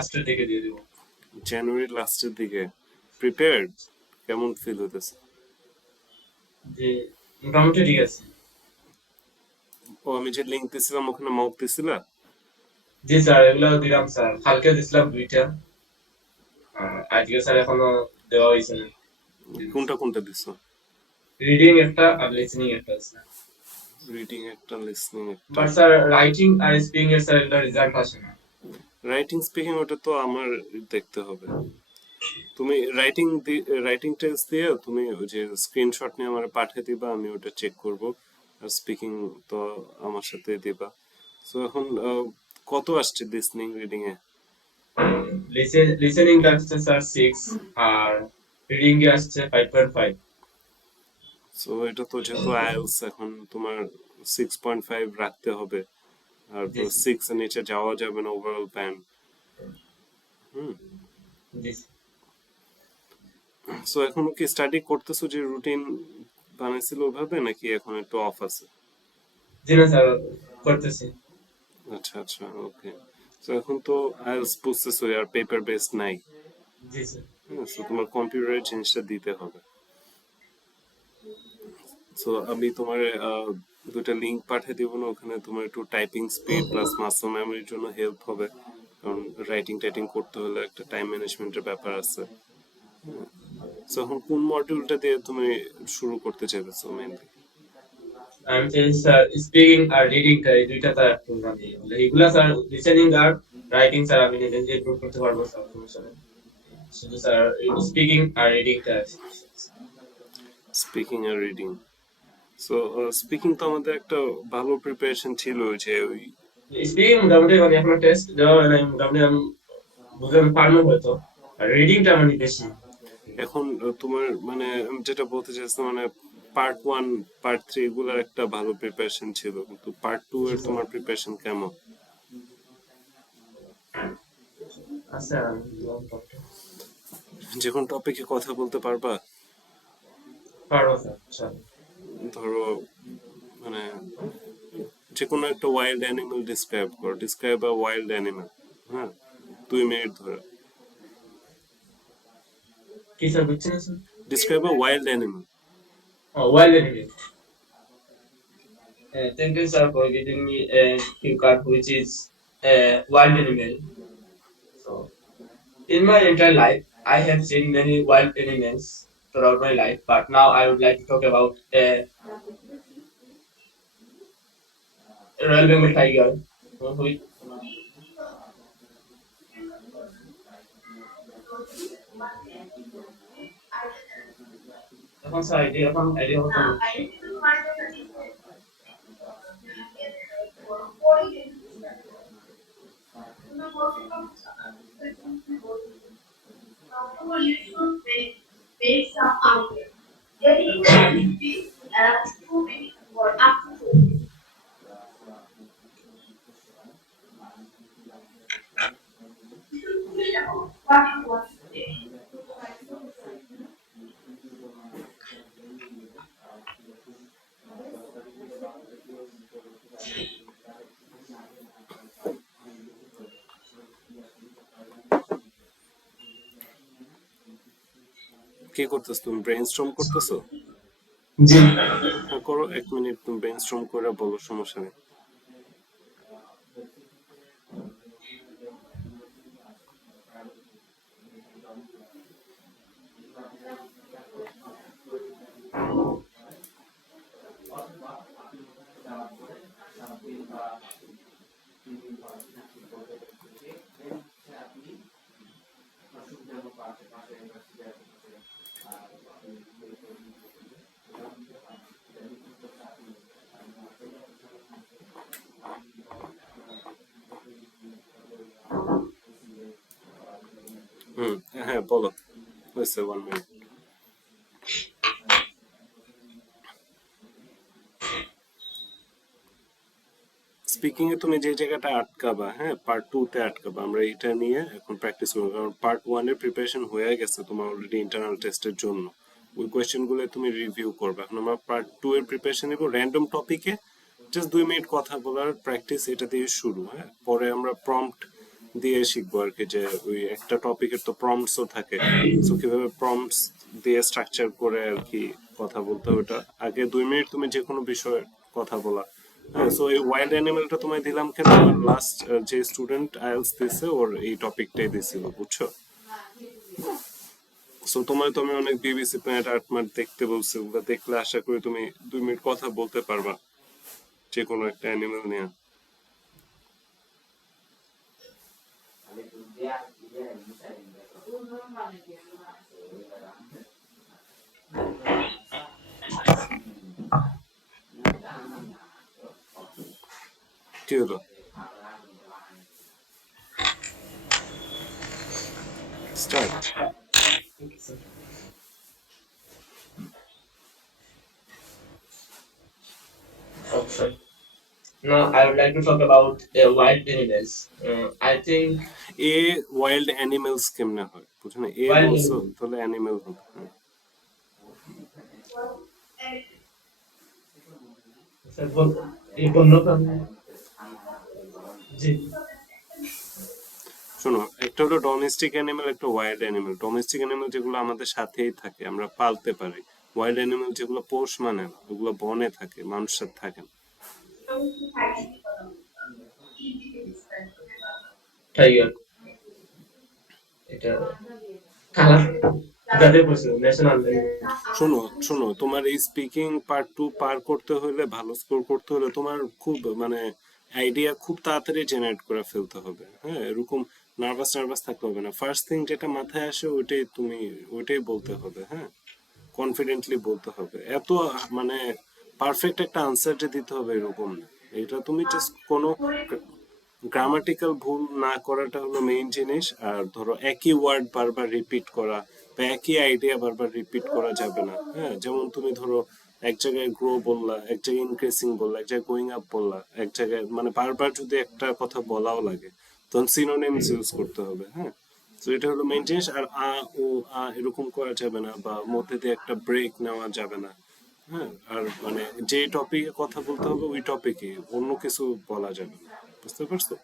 লাস্টের দিকে দিয়ে দিব। জানুয়ারি লাস্টের দিকে প্রিপেয়ার্ড? কেমন ফিল হতেছে? যে মোটামুটি ঠিক আছে। ও, আমি যে লিঙ্ক দিছিলাম ওখানে মক দিছিলা? জি স্যার, এগুলো দিলাম স্যার, কালকে দিছিলাম 2টা। আজকে স্যার এখনো দেওয়া হয়েছে না। কোনটা কোনটা দিছো? রিডিং একটা আর লিসেনিং একটা স্যার। রিডিং একটা, লিসনিং একটা। বাট স্যার রাইটিং আর স্পিকিং এর স্যার এগুলো রেজাল্ট আসে না। রাইটিং স্পিকিং ওটা তো আমার দেখতে হবে। তুমি রাইটিং টেস্ট দিয়ে তুমি ওই যে স্ক্রিনশট নিয়ে আমার পাঠিয়ে দিবা, আমি ওটা চেক করব। আর স্পিকিং তো আমার সাথে দিবা। সো এখন কত আসছে লিসনিং রিডিং এ? লিসেনিং আসছে স্যার 6, আর রিডিং এ আসছে 5.5। সো এটা তো যেহেতু আইএলস, এখন তোমার 6.5 রাখতে হবে। আর জি স্যার। 6 এর নিচে যাওয়া যাবে না, ওভারঅল ব্যান্ড। হুম। জি সো এখন কি স্টাডি করতেছো, যে রুটিন বানাইছিল ওভাবে, নাকি এখন একটু অফ আছে? জি না স্যার, করতেছি। আচ্ছা আচ্ছা, ওকে। তো এখন তো আইএলস বুঝতেছো আর পেপার বেসড নাই। জি স্যার। হ্যাঁ, সো তোমার কম্পিউটারের জিনিসটা দিতে হবে। সো আমি তোমার দুটা লিংক পাঠিয়ে দিব না, ওখানে তোমার একটু টাইপিং স্পিড প্লাস মাসল মেমোরির জন্য হেল্প হবে। কারণ রাইটিং টাইটিং করতে হলে একটা টাইম ম্যানেজমেন্টের ব্যাপার আছে। সো এখন কোন মডিউলটা দিয়ে তুমি শুরু করতে চাইছো মেইনলি? আমি চাই স্যার স্পিকিং আর রিডিংটা, এই দুইটা স্যার একটু মানে এগুলা স্যার লিসেনিং আর রাইটিং স্যার আমি নিজে নিজে ইমপ্রুভ করতে পারবো স্যার, সমস্যা নেই। শুধু স্যার স্পিকিং আর রিডিংটা। Speaking are reading. So speaking তো আমাদের একটা ভালো প্রিপারেশন ছিল, যে ওই স্পিকিং মোটামুটি মানে এখনো টেস্ট দেওয়া হয় নাই, মোটামুটি আমি বুঝতে পারবো হয়তো। আর রিডিংটা মানে বেশি। এখন তোমার মানে আমি যেটা বলতে চাইছি, মানে পার্ট 1 পার্ট 3 এগুলার একটা ভালো প্রিপারেশন ছিল, কিন্তু পার্ট 2 জি এর স্যার। তোমার প্রিপারেশন কেমন? আচ্ছা। যে কোন টপিকে কথা বলতে পারবা? পারবো স্যার, স্যার। ধরো মানে যে কোনো একটা ওয়াইল্ড অ্যানিমাল ডিসক্রাইব করো, ডিসক্রাইব আ ওয়াইল্ড অ্যানিমাল। হ্যাঁ, 2 মিনিট ধরে। কি স্যার বুঝছেন sir? Describe a wild animal. While editing. Thank you, sir, for giving me a cue card, which is a wild animal. So, in my entire life, I have seen many wild animals throughout my life, but now I would like to talk about a Royal Bengal tiger. Which, এখন sir এখন idea হতো না। You should make some outlet. Getting it be around 2 minutes or up to 4 minutes. You should figure out what you want to say. কি করতেছো তুমি, brain Sturm করতেছো? জি। হ্যাঁ করো, 1 মিনিট তুমি ব্রেন স্টর্ম করে বলো, সমস্যা নেই। হুম, হ্যাঁ বলো। হয়েছে 1 মিনিট। স্পিকিং এ তুমি যে জায়গাটা আটকাবা, হ্যাঁ, পার্ট 2 তে আটকাবা। আমরা এটা নিয়ে এখন প্র্যাকটিস করবো, কারণ পার্ট 1 এর প্রিপারেশন হয়ে গেছে তোমার অলরেডি ইন্টারনাল টেস্টের জন্য। ওই কোয়েশ্চেন গুলো তুমি রিভিউ করবে। এখন আমরা পার্ট 2 এর প্রিপারেশন নিব র্যান্ডম টপিকে। জাস্ট 2 মিনিট কথা বলার প্র্যাকটিস এটা দিয়ে শুরু। হ্যাঁ, পরে আমরা প্রম্পট দিয়ে শিখবো আর কি, যে ওই একটা টপিকের তো প্রম্পটসও থাকে, সো কিভাবে প্রম্পটস দিয়ে স্ট্রাকচার করে আর কি কথা বলতে হবে। ওটা আগে 2 মিনিট তুমি যে কোনো বিষয়ে কথা বলা। হ্যাঁ, সো এই ওয়াইল্ড অ্যানিমেলটা তোমায় দিলাম কেন, আমার লাস্ট যে স্টুডেন্ট আইএলস দিছে ওর এই টপিকটাই দিছিল, বুঝছো? সো তোমায় তো আমি অনেক বিবিসি প্ল্যানেট আর্টমার্ট দেখতে বলছি, ওগুলো দেখলে আশা করি তুমি 2 মিনিট কথা বলতে পারবা যে কোনো একটা অ্যানিমেল নিয়ে। কি হলো? Start. Okay. Now I would like to talk about wild animals. I think a wild animals কেমনে হয় বুঝো না, এ wild বলছো animals. তাহলে অ্যানিমেল হবে। হ্যাঁ। স্যার এই বন্যপ্রাণী জি শোনো, একটা হলো ডোমেস্টিক অ্যানিমেল, একটা ওয়াইল্ড অ্যানিমেল। ডোমেস্টিক অ্যানিমেল যেগুলো আমাদের সাথেই থাকে, আমরা পালতে পারি। ওয়াইল্ড অ্যানিমেল যেগুলো পোষ মানে না, ওগুলো বনে থাকে, মানুষের সাথে থাকে না। টাইগার এটা কালার যাদের বলছিল ন্যাশনাল শোনো শোনো, তোমার এই স্পিকিং পার্ট 2 পার করতে হলে, ভালো স্কোর করতে হলে তোমার খুব মানে আইডিয়া খুব তাড়াতাড়ি জেনারেট করে ফেলতে হবে। হ্যাঁ, এরকম নার্ভাস নার্ভাস থাকতে হবে না। ফার্স্ট থিং যেটা মাথায় আসে ওইটাই তুমি, ওইটাই বলতে হবে। হ্যাঁ, কনফিডেন্টলি বলতে হবে। এত মানে পারফেক্ট একটা আনসার যে দিতে হবে এরকম না। এটা তুমি জাস্ট কোনো গ্রামাটিক্যাল ভুল না করাটা হলো মেইন জিনিস। আর ধরো একই ওয়ার্ড বারবার রিপিট করা বা একই আইডিয়া বারবার রিপিট করা যাবে না। হ্যাঁ, যেমন তুমি ধরো এক জায়গায় গ্রো বললা, এক জায়গায় ইনক্রিজিং বললা, এক জায়গায় গোয়িং আপ বললা, এক জায়গায় মানে বারবার যদি একটা কথা বলাও লাগে তখন সিনোনিমস ইউজ করতে হবে। হ্যাঁ, তো এটা হলো মেইন জিনিস। আর আ ও আ এরকম করা যাবে না, বা মধ্যে দিয়ে একটা ব্রেক নেওয়া যাবে না। হ্যাঁ, আর মানে যে টপিকে কথা বলতে হবে ওই টপিকে, অন্য কিছু বলা যাবে না। বুঝতে পারছো?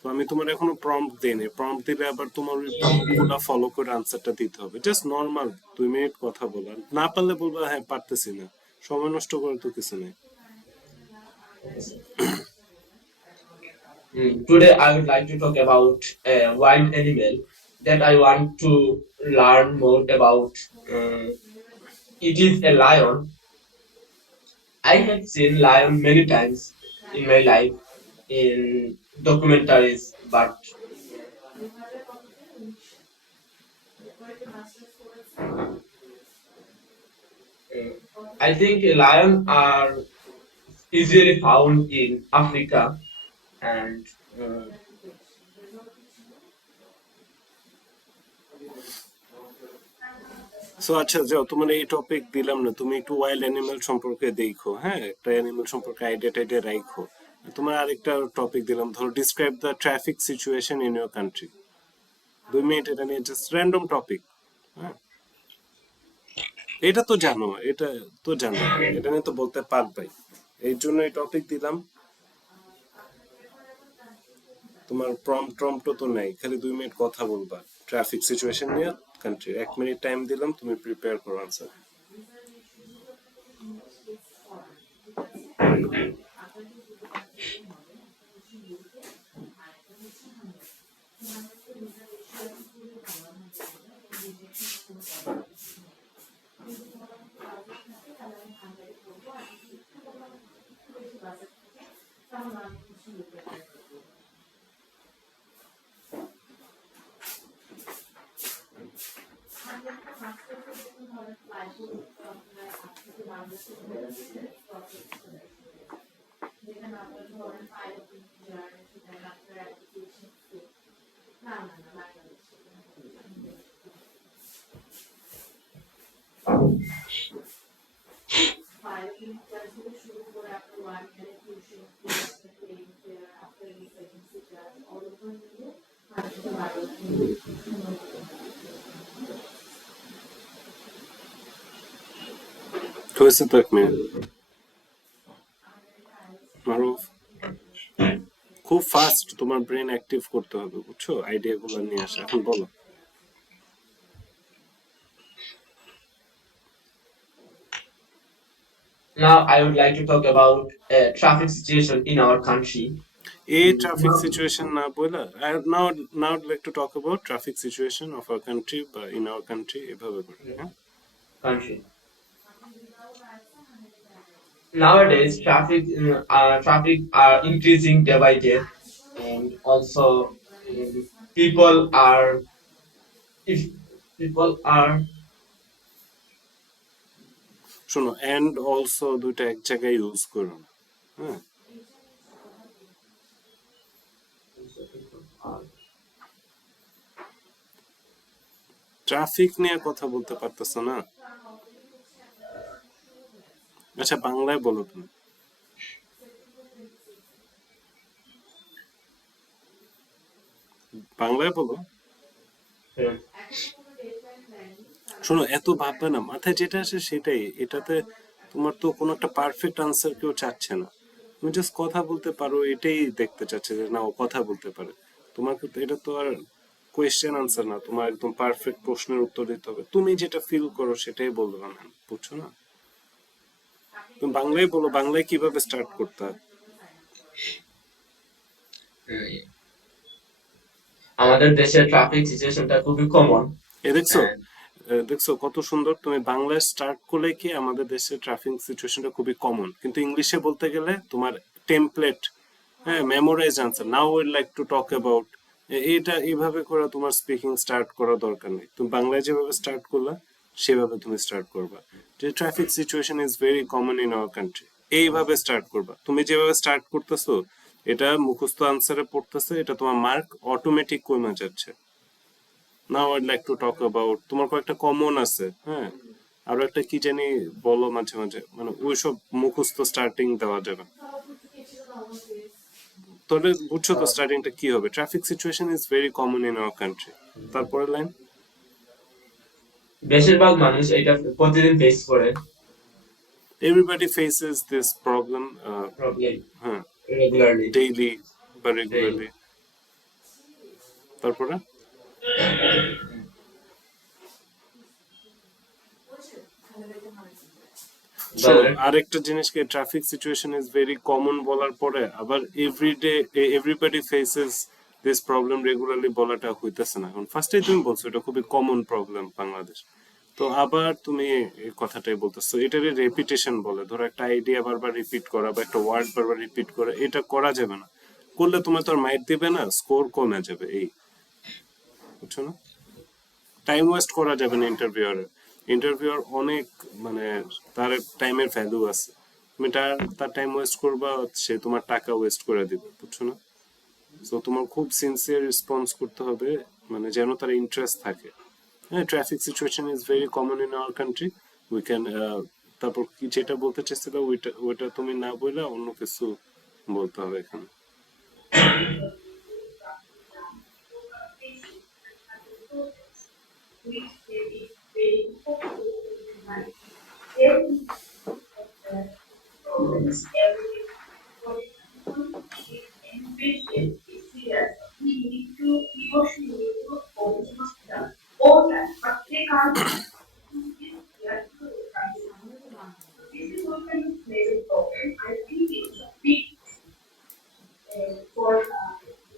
তো আমি তোমার এখনো প্রম্পট দিইনি। প্রম্পট দিলে আবার তোমার ওই প্রম্পট গুলা ফলো করে আনসারটা দিতে হবে। জাস্ট নর্মাল 2 মিনিট কথা বলা, না পারলে বলবা হ্যাঁ পারতেছি না। সময় নষ্ট করার তো কিছু নেই। Today I would like to talk about a wild animal that I want to learn more about. It is a lion. I have seen lion many times in my life in documentaries, but I think lions are easily found in Africa and uh, so আচ্ছা, যাও, তোমার এই topic দিলাম না, তুমি একটু wild animal সম্পর্কে দেখো। হ্যাঁ, একটা অ্যানিমেল সম্পর্কে আইডিয়া টাইডিয়া রাখো। তোমার আরেকটা টপিক দিলাম, ধরো describe the traffic situation in your country. 2 minute এটা নিয়ে জাস্ট র্যান্ডম টপিক। হ্যাঁ, এটা তো জানো, এটা তো জানো, এটা নিয়ে তো বলতে পারবাই। এই জন্য এই টপিক দিলাম। তোমার প্রম্পট তো নাই, খালি 2 মিনিট কথা বলবা ট্রাফিক সিচুয়েশন নিয়ে কান্ট্রি। 1 মিনিট টাইম দিলাম, তুমি প্রিপেয়ার করো আনসার। হয়েছে তো 1 মিনিট। মারুফ, খুব ফাস্ট তোমার ব্রেন অ্যাক্টিভ করতে হবে, বুঝছো, আইডিয়া গুলো নিয়ে আসা। এখন বলো। Now I would like to talk about traffic situation in our country. A traffic situation না বলা, now I'd like to talk about traffic situation of our country বা in our country, এভাবে করে, হ্যাঁ? Country. Nowadays, traffic are increasing day by day, and also people are if people are শোনো, and also দুইটা এক জায়গায় use করো না, হ্যাঁ? ট্রাফিক নিয়ে কথা বলতে পারতেছো না? আচ্ছা, বাংলায় বলো তুমি। বাংলায় বলো। uh, শোনো, এত ভাববে না, মাথায় যেটা আসে সেটাই। এটাতে তোমার তো কোনো একটা পারফেক্ট আনসার কেউ চাচ্ছে না, তুমি জাস্ট কথা বলতে পারো, এটাই দেখতে চাচ্ছে যে না ও কথা বলতে পারে। তোমাকে তো এটা তো আর কোয়েশ্চেন আনসার না, তোমার একদম পারফেক্ট প্রশ্নের উত্তর দিতে হবে, তুমি যেটা ফিল করো সেটাই বলবে না, বুঝছো না? তুমি বাংলায় বলো, বাংলায় কিভাবে স্টার্ট করতে হয়। আমাদের দেশের ট্রাফিক সিচুয়েশনটা খুবই কমন। এ দেখছো, দেখছো কত সুন্দর, তুমি বাংলায় স্টার্ট করলে কি আমাদের দেশের ট্রাফিক সিচুয়েশনটা খুবই কমন, কিন্তু ইংলিশে বলতে গেলে তোমার টেমপ্লেট, হ্যাঁ, memorise answer, now would like to talk about, এটা এইভাবে করে তোমার স্পিকিং স্টার্ট করার দরকার নেই। তুমি বাংলায় যেভাবে স্টার্ট করলা সেভাবে তুমি স্টার্ট করবা, যে traffic situation is very common in our country, এইভাবে স্টার্ট করবা। তুমি যেভাবে স্টার্ট করতেছো এটা মুখস্থ আনসারে পড়তেছে, এটা তোমার মার্ক অটোমেটিক কমে যাচ্ছে। Now I'd like to talk about, তোমার কয়েকটা কমন আছে, হ্যাঁ, আরো একটা কি জানি বলো মাঝে মাঝে, মানে ওইসব মুখস্থ স্টার্টিং দেওয়া যাবে। তবে বুঝছো তো স্টার্টিংটা কি হবে, traffic situation is very common in our country. তারপরে লাইন, বেশিরভাগ মানুষ এটা প্রতিদিন ফেস করে। Everybody faces this problem, problem হ্যাঁ, রেগুলারলি। ডেইলি বা রেগুলারলি। তারপরে শোনো, আরেকটা জিনিসকে traffic situation is very common বলার পরে আবার every day everybody faces this problem regularly বলাটা হইতেছে না। এখন ফার্স্টেই তুমি বলছো এটা খুবই কমন প্রবলেম বাংলাদেশ, তো আবার তুমি এই কথাটাই বলতেছো, এটারই রেপিটেশন বলে। ধরো একটা আইডিয়া বারবার রিপিট করা বা একটা ওয়ার্ড বারবার রিপিট করা, এটা করা যাবে না, করলে তোমার তো আর মাইট দিবে না, স্কোর কমে যাবে, এই, বুঝছো না? টাইম ওয়েস্ট করা যাবে না ইন্টারভিউয়ারের। ইন্টারভিউয়ার অনেক, মানে তার টাইমের ভ্যালু আছে, তুমি তার টাইম ওয়েস্ট করবা, সে তোমার টাকা ওয়েস্ট করে দিবে, বুঝছো না? তো তোমার খুব সিনসিয়ার রেসপন্স করতে হবে, মানে যেন তার ইন্টারেস্ট থাকে। হ্যাঁ, traffic situation is very common in our country, we can, তারপর কি যেটা বলতে চাইছিল ওইটা ওইটা তুমি না বললে অন্য কিছু বলতে হবে এখানে। which may be very hopeful in life. There is problems every day. For example, if any patient is serious, we need to emotionally go to hospital all that, but they can't do this here to the country. So this is what kind of major problem. I think it's a big for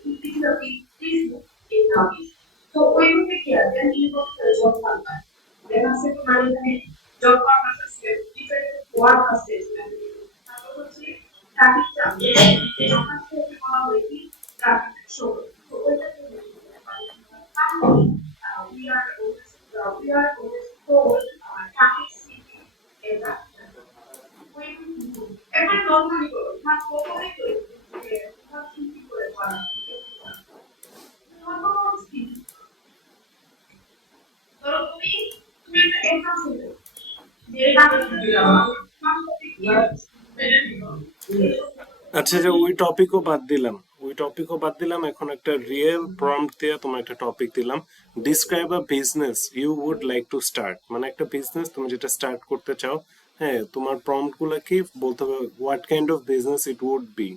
it is a big issue in our age. So when we care, then you go to the job market. Then I said, management job market is different work assessment. তারপর হচ্ছে traffic jam. আমার সাথে বলা হয় কি traffic show. So ওইটা we are always told traffic city is that এবার normally করো না প্রথমে করো চিন্তা করে করা নর্মাল চিন্তা ধরো তুমি একটা এক্সাম্পল দাও যে এটা আচ্ছা, যে ওই টপিকও বাদ দিলাম, এখন একটা রিয়েল প্রম্পট দিয়ে তোমার একটা টপিক দিলাম, describe a business you would like to start, মানে একটা বিজনেস তুমি যেটা স্টার্ট করতে চাও, হ্যাঁ, তোমার প্রম্পট গুলো কি বলতে হবে, what kind of business it would be,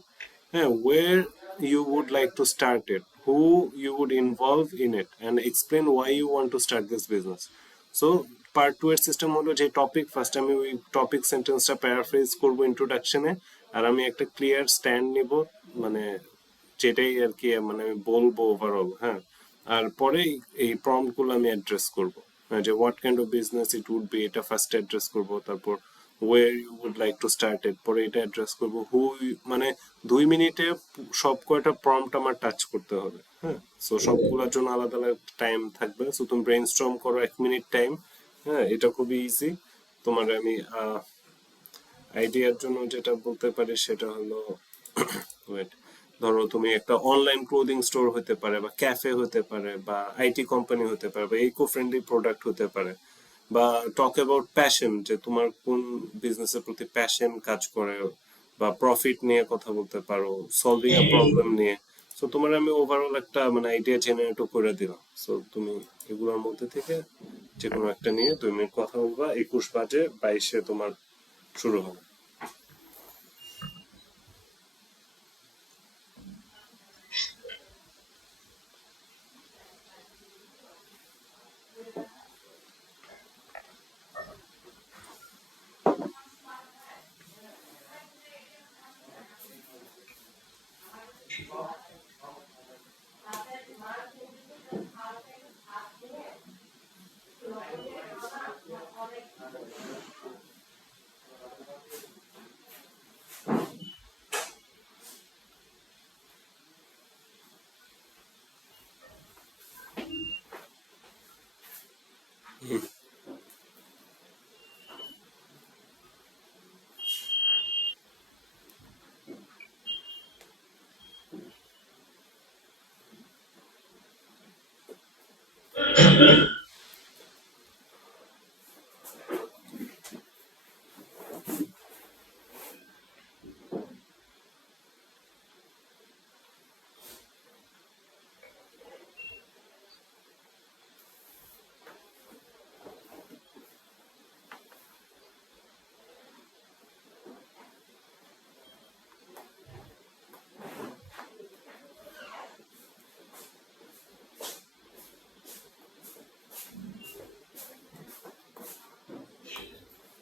হ্যাঁ, where you would like to start it, who you would involve in it, and explain why you want to start this business. So part two এর system হলো যে topic first আমি ওই topic সেন্টেন্সটা paraphrase করবো ইন্ট্রোডাকশনে, আর আমি একটা ক্লিয়ার স্ট্যান্ড নিব, মানে যেটাই আর কি মানে আমি বলবো ওভারঅল, হ্যাঁ। আর পরে এই প্রম্পট গুলো আমি অ্যাড্রেস করবো, হ্যাঁ, যে what kind of business it would be, এটা ফার্স্ট অ্যাড্রেস করবো। তারপর where you would like to start it, পরে এটা অ্যাড্রেস করবো। মানে 2 মিনিটে সব কয়টা প্রম্পট আমার টাচ করতে হবে, হ্যাঁ। সো সবগুলোর জন্য আলাদা আলাদা টাইম থাকবে। সো তুমি ব্রেন স্টর্ম করো 1 মিনিট টাইম, হ্যাঁ, এটা খুবই ইজি। তোমার আমি আইডিয়ার জন্য যেটা বলতে পারি সেটা হলো ওয়েট, ধরো তুমি একটা অনলাইন ক্লোদিং স্টোর হতে পারে, বা ক্যাফে হতে পারে, বা আইটি কোম্পানি হতে পারে, বা ইকো ফ্রেন্ডলি প্রোডাক্ট হতে পারে, বা টক অ্যাবাউট প্যাশন, যে তোমার কোন বিজনেসের প্রতি প্যাশন কাজ করে, বা প্রফিট নিয়ে কথা বলতে পারো, সলভিং এ প্রবলেম নিয়ে। সো তোমার আমি ওভারঅল একটা মানে আইডিয়া জেনারেট করে দিলাম। সো তুমি এগুলোর মধ্যে থেকে যে কোনো একটা নিয়ে 2 মিনিট কথা বলবা, 21 বাজে 22-এ তোমার শুরু হবে।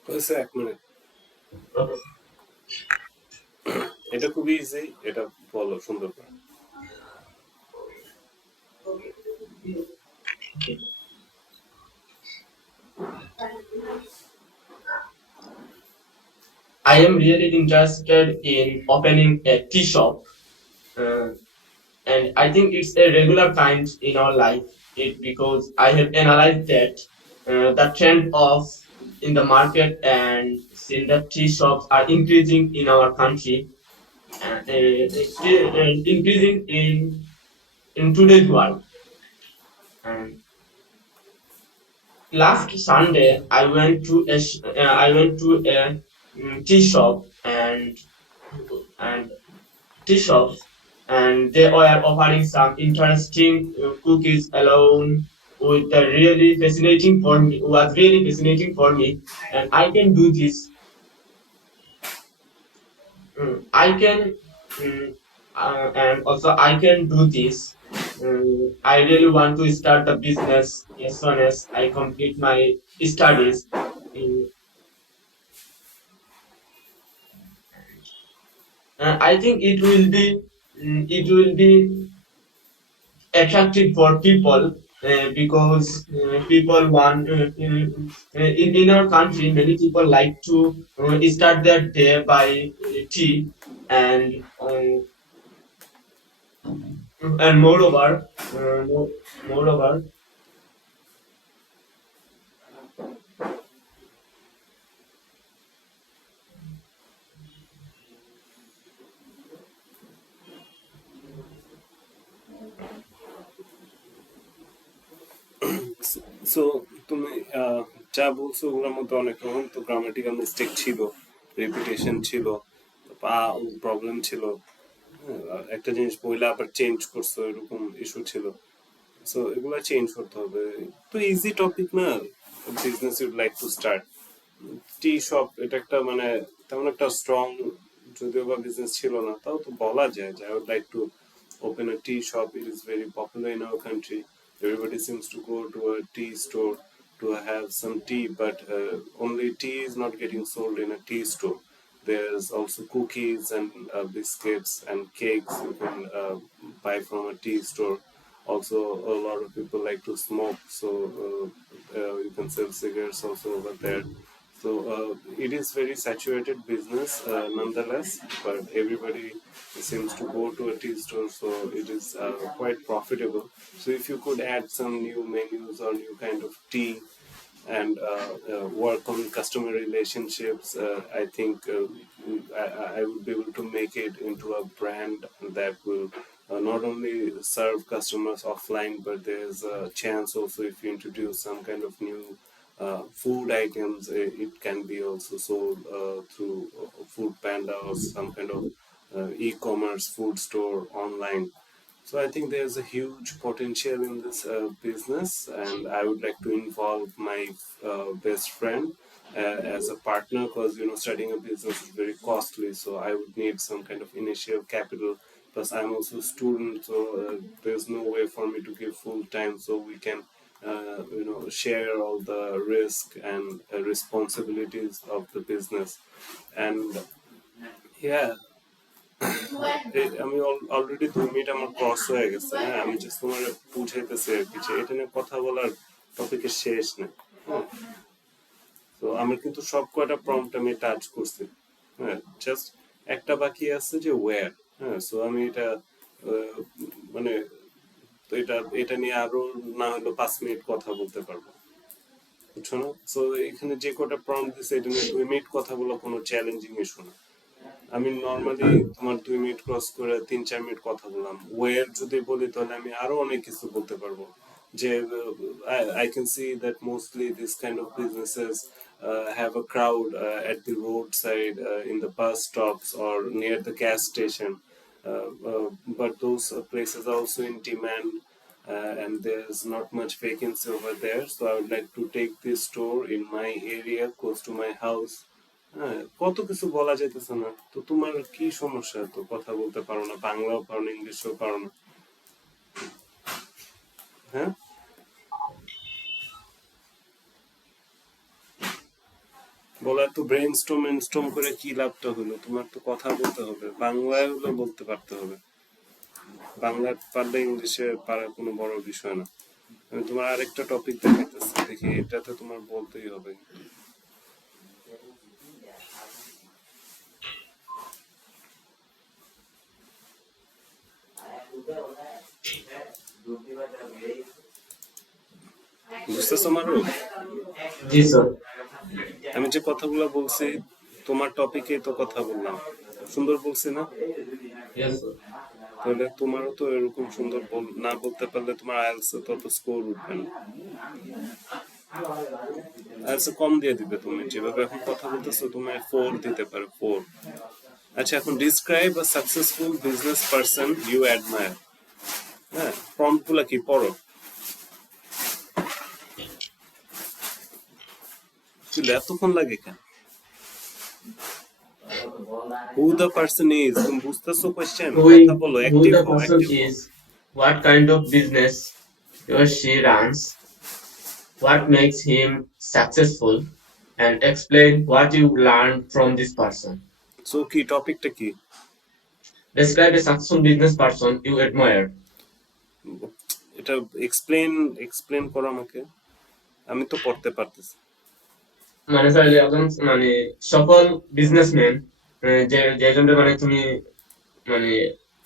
হয়েছে 1 মিনিট। এটা খুবই ইজি, এটা বলো সুন্দর করে। I am really interested in opening a tea shop, uh, and I think it's a regular kind in our life. Because I have analyzed that the trend of in the market and seen that tea shops are increasing in our country, increasing in today's world. And last Sunday, I went to a tea shop and tea shops, and they were offering some interesting cookies alone with the really fascinating for me was really fascinating for me, and I can do this. I can and also I can do this. I really want to start the business as soon as I complete my studies. Mm, I think it will be attractive for people because people want in our country many people like to start their day by tea and and moreover so তুমি যা বলছো ওগুলোর মধ্যে অনেক রকম তো grammatical mistake ছিল, reputation ছিল, প্রবলেম ছিল, হ্যাঁ, আর একটা জিনিস বইলে আবার চেঞ্জ করছো এরকম ইস্যু ছিল। সো এগুলা চেঞ্জ করতে হবে। তো ইজি টপিক না, business ইউড like to start T shop, এটা একটা মানে তেমন একটা স্ট্রং যদিও বা বিজনেস ছিল না, তাও তো বলা যায় যে I would like to open a tea shop. It is very popular in our country. Everybody seems to go to a tea store to have some tea, but only tea is not getting sold in a tea store. There's also cookies and biscuits and cakes you can buy from a tea store. Also, a lot of people like to smoke, so you can sell cigarettes also over there. So it is very saturated business nonetheless, but everybody seems to go to a tea store, so it is quite profitable. So if you could add some new menus or new kind of tea and work on customer relationships, I think I would be able to make it into a brand that will not only serve customers offline, but there's a chance also if you introduce some kind of new food items, it can be also sold through Food Panda or some kind of e-commerce food store online. So I think there's a huge potential in this business, and I would like to involve my best friend as a partner, because starting a business is very costly. So I would need some kind of initial capital. Plus, I'm also a student, so there's no way for me to give full time. So we can, share all the risk and responsibilities of the business. And yeah, আমি already 2 minute আমার cross হয়ে গেছে। হ্যাঁ, আমি just তোমার বুঝাইতেছি আর কি যে এটা নিয়ে কথা বলার টপিকের শেষ নেই। তো আমি কিন্তু সব কয়টা প্রম্পট আমি টাচ করছি। হ্যাঁ, জাস্ট একটা বাকি আছে যে ওয়্যার। হ্যাঁ, সো আমি এটা আহ, মানে তো এটা নিয়ে আরো না হলো 5 মিনিট কথা বলতে পারবো, বুঝছো না? সো এখানে যে কটা প্রম্পট দিছে এটা নিয়ে 2 মিনিট কথা বলা কোনো চ্যালেঞ্জিং ইস্যু না। আমি নর্মালি তোমার 2 মিনিট ক্রস করে 3-4 মিনিট কথা বললাম। ওয়ের যদি বলি তাহলে আমি আরো অনেক কিছু বলতে পারবো, যে I can see that mostly this kind of businesses have a crowd at the roadside, in the bus stops or near the gas station, but those places are also in demand, and there's not much vacancy over there, so I would like to take this store in my area close to my house. হ্যাঁ, কত কিছু বলা যাইতেছে না, তো তোমার কি সমস্যা? তো কথা বলতে পারো না, বাংলাও পারো না, ইংলিশও পারো না। হ্যাঁ, বলো, এত ব্রেন স্টর্ম করে কি লাভটা হলো? তোমার তো কথা বলতে হবে, বাংলায় হলে বলতে পারতে হবে। বাংলা পারলে ইংলিশে পারার কোনো বড় বিষয় না। আমি তোমার আরেকটা টপিক দেখাইতেছি, দেখি এটাতে তোমার বলতেই হবে। বুঝতেছো মারু? জি স্যার। আমি যে কথাগুলো বলছি তোমার টপিকে তো কথা বললাম, সুন্দর বলছি না? Yes sir. তাহলে তোমারও তো এরকম সুন্দর না বলতে পারলে তোমার আইএলস তত স্কোর উঠবে না। আইএলস কম দিয়ে দিবে, তুমি যেভাবে এখন কথা বলতেছো তোমার 4 দিতে পারে, 4। আচ্ছা, এখন describe a successful business person you admire. হ্যাঁ, প্রম্পট গুলা কি পড়ো? চলে এতক্ষণ লাগে কেন? হু দ্য পারসন ইজ, তুমি বুঝতেছো কোশ্চেন? Who, কথা বলো, who অ্যাক্টিভ the হও, person অ্যাক্টিভ হও। is, what kind of business he or she runs, what makes him successful, and explain what you learned from this person. So কি টপিকটা কি? Describe a successful business person you admire. এটা explain করো আমাকে, আমি তো পড়তে পারতেছি। মানে স্যার একজন মানে সফল বিজনেসম্যান, যে যেজনটা মানে তুমি মানে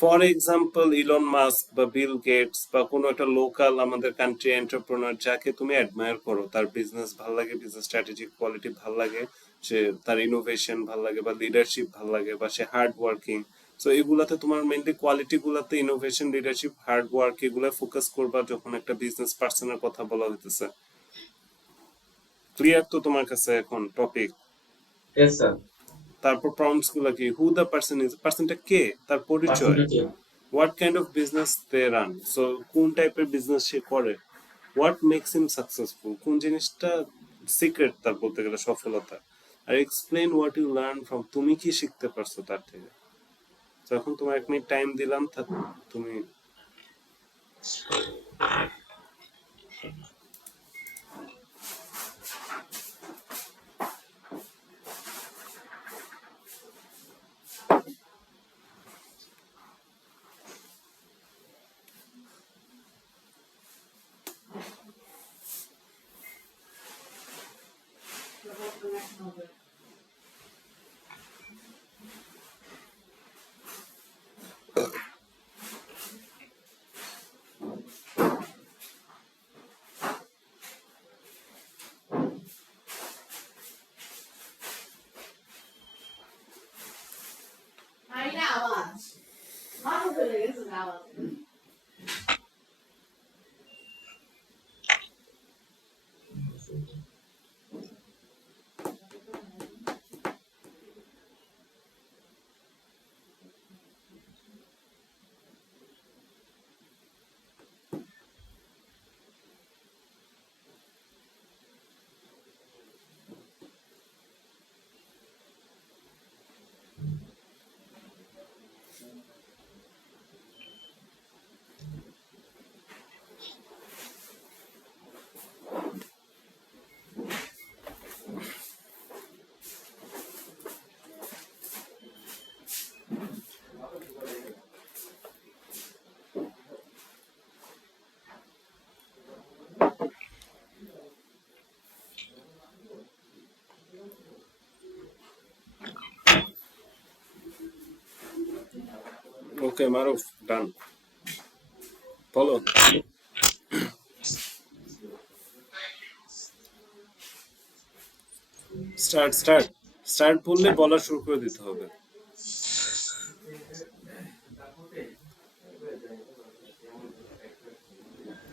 ফর এক্সাম্পল ইলন মাস্ক বা বিল গেটস বা কোনো একটা লোকাল আমাদের কান্ট্রি এন্টারপ্রেনার যাকে তুমি অ্যাডমায়ার করো, তার বিজনেস ভালো লাগে, বিজনেস স্ট্র্যাটেজিক কোয়ালিটি ভালো লাগে, সে তার ইনোভেশন ভালো লাগে বা লিডারশিপ ভালো লাগে বা সে হার্ড ওয়ার্কিং। সো এগুলাতে তোমার মেইনলি কোয়ালিটি গুলাতে ইনোভেশন, লিডারশিপ, হার্ড ওয়ার্ক এগুলা ফোকাস করবা যখন একটা বিজনেস পার্সনের কথা বলা হইতেছে। ক্লিয়ার তো তোমার কাছে এখন টপিক? Yes sir. তারপর প্রম্পটস গুলা কি? হু দ্য পার্সন ইজ, পার্সনটা কে, তার পরিচয়, percentage. what kind of business they run, so কোন টাইপের বিজনেস সে করে, what makes him successful, কোন জিনিসটা সিক্রেট তার বলতে গেলে সফলতা, আর explain what you learn from, তুমি কি শিখতে পারছো তার থেকে। তো এখন তোমার 1 মিনিট টাইম দিলাম, তুমি ওকে মারুফ ডান, বলো। স্টার্ট স্টার্ট স্টার্ট বললে বলা শুরু করে দিতে হবে।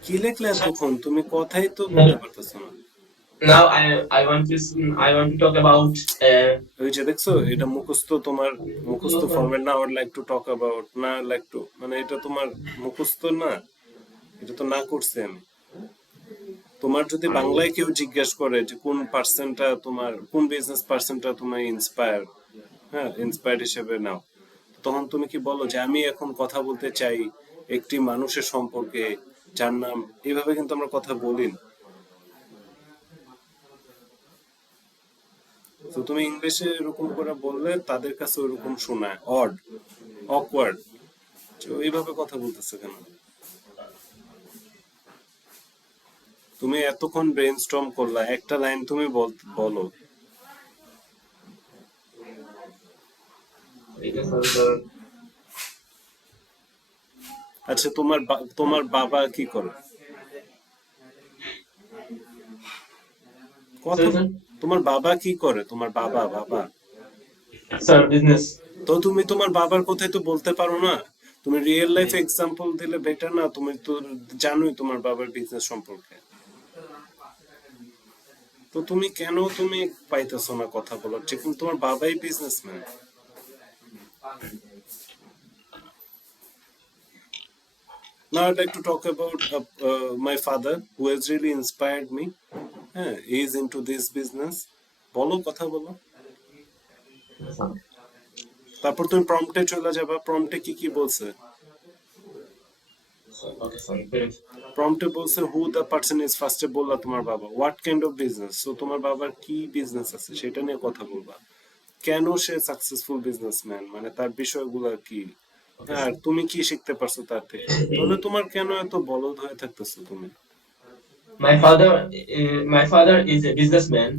কি লিখলে এতক্ষণ? তুমি কথাই তো বলতে পারতেছো না। Now I want to talk about ওই যে দেখছো, এটা মুখস্থ, তোমার মুখস্থ ফরম্যাট না, আর লাইক টু টক অ্যাবাউট, না লাইক টু, মানে এটা তোমার মুখস্থ না, এটা তো না করছি আমি। তোমার যদি বাংলায় কেউ জিজ্ঞেস করে যে কোন পার্সনটা তোমার, কোন বিজনেস পার্সনটা তোমার ইন্সপায়ার, হ্যাঁ ইন্সপায়ার্ড হিসেবে নাও, তখন তুমি কি বলো যে আমি এখন কথা বলতে চাই একটি মানুষের সম্পর্কে যার নাম, এইভাবে কিন্তু আমরা কথা বলি না। তো তুমি ইংলিশে এরকম করে বললে তাদের কাছে ওরকম শোনায় অড, অকওয়ার্ড, এইভাবে কথা বলতেছে কেন? তুমি এতক্ষণ ব্রেইনস্টর্ম করলা, একটা লাইন তুমি বলো। আচ্ছা তোমার বাবা কি করে? কথা, তোমার বাবা কি করে? তোমার বাবা বাবা sir business. তো তুমি তোমার বাবার কথাই তো বলতে পারো না? তুমি রিয়েল লাইফ এক্সাম্পল দিলে বেটার না? তুমি তো জানোই তোমার বাবার বিজনেস সম্পর্কে, তো তুমি কেন তুমি পাইতেছো না কথা বলার? যেখানে তোমার বাবাই businessman. Now I'd like to talk about my father who has really inspired me. He is into this business. বলো, কথা বলো। তারপর তুমি প্রম্পটে চলে যাবা, প্রম্পটে কি কি বলছে? Okay, sorry. Finish. প্রম্পটে বলছে হু দ্য পার্সন ইজ, ফার্স্টে বললা তোমার বাবা, what kind of business, so তোমার বাবার কি বিজনেস আছে সেটা নিয়ে কথা বলবা। কেন সে সাকসেসফুল বিজনেসম্যান, মানে তার বিষয়গুলো কি, আর তুমি কি শিখতে পারছো তার থেকে। তাহলে তোমার কেন এত বলদ হয়ে থাকতেছো তুমি? My father is a businessman,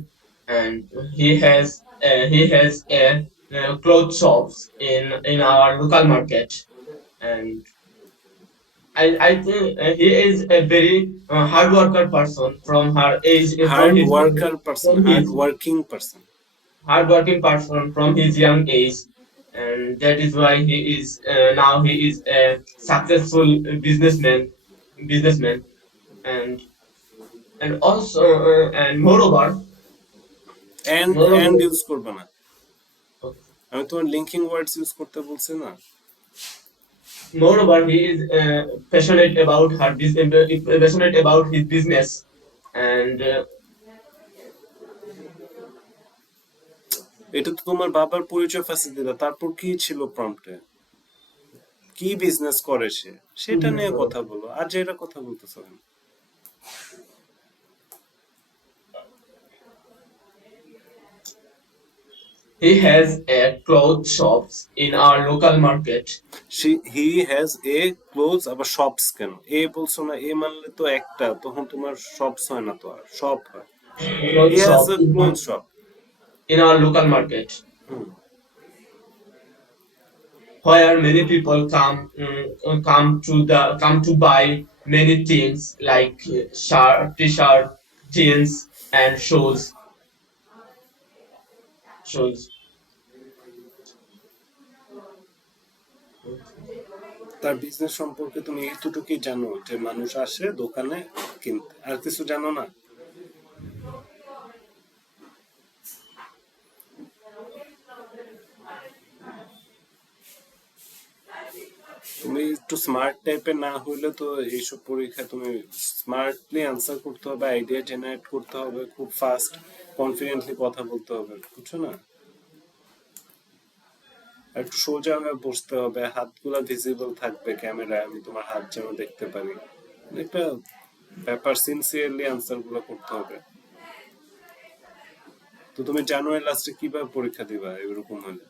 and he has a clothes shops in our local market, and I think he is a very hard worker person from her age from hard his worker person, from his hard working person. hard working person from his young age, and that is why now he is a successful businessman, and also and and moreover use করবে না, আমি তোমার linking ওয়ার্ডস use করতে বলছি না? moreover he is passionate about his business, and এটা তো তোমার বাবার পরিচয় ফাঁসি দিলা, তারপর কি ছিল প্রম্পটে? কি বিজনেস করে সে, সেটা নিয়ে কথা বলো, আর যেটা কথা বলতেছো কেন? He has a clothes shops in our local market. He has a close, আবার শপস কেন? এ বলছো না, এ মানলে তো একটা, তখন তোমার শপস হয় না, তো আর শপ হয়। হি Clothes has shop a close shop. in our local market where many people come to buy many things like shirt, t-shirt, jeans, and shoes. তার বিজনেস সম্পর্কে তুমি এতটুকুই জানো যে মানুষ আসে দোকানে কিনতে, আর কিছু জানো না? তুমি একটু স্মার্ট টাইপের না হইলে তো এইসব পরীক্ষায় তুমি স্মার্টলি আনসার করতে হবে, আইডিয়া জেনারেট করতে হবে, খুব ফাস্ট কনফিডেন্টলি কথা বলতে হবে, বুঝছো না? আর একটু সোজা হয়ে বসতে হবে, হাতগুলা ভিজিবল থাকবে ক্যামেরায়, আমি তোমার হাত যেন দেখতে পারি, একটা ব্যাপার, সিনসিয়ারলি আনসার গুলো করতে হবে। তো তুমি জানুয়ারি লাস্টে কিভাবে পরীক্ষা দিবা এরকম হলে?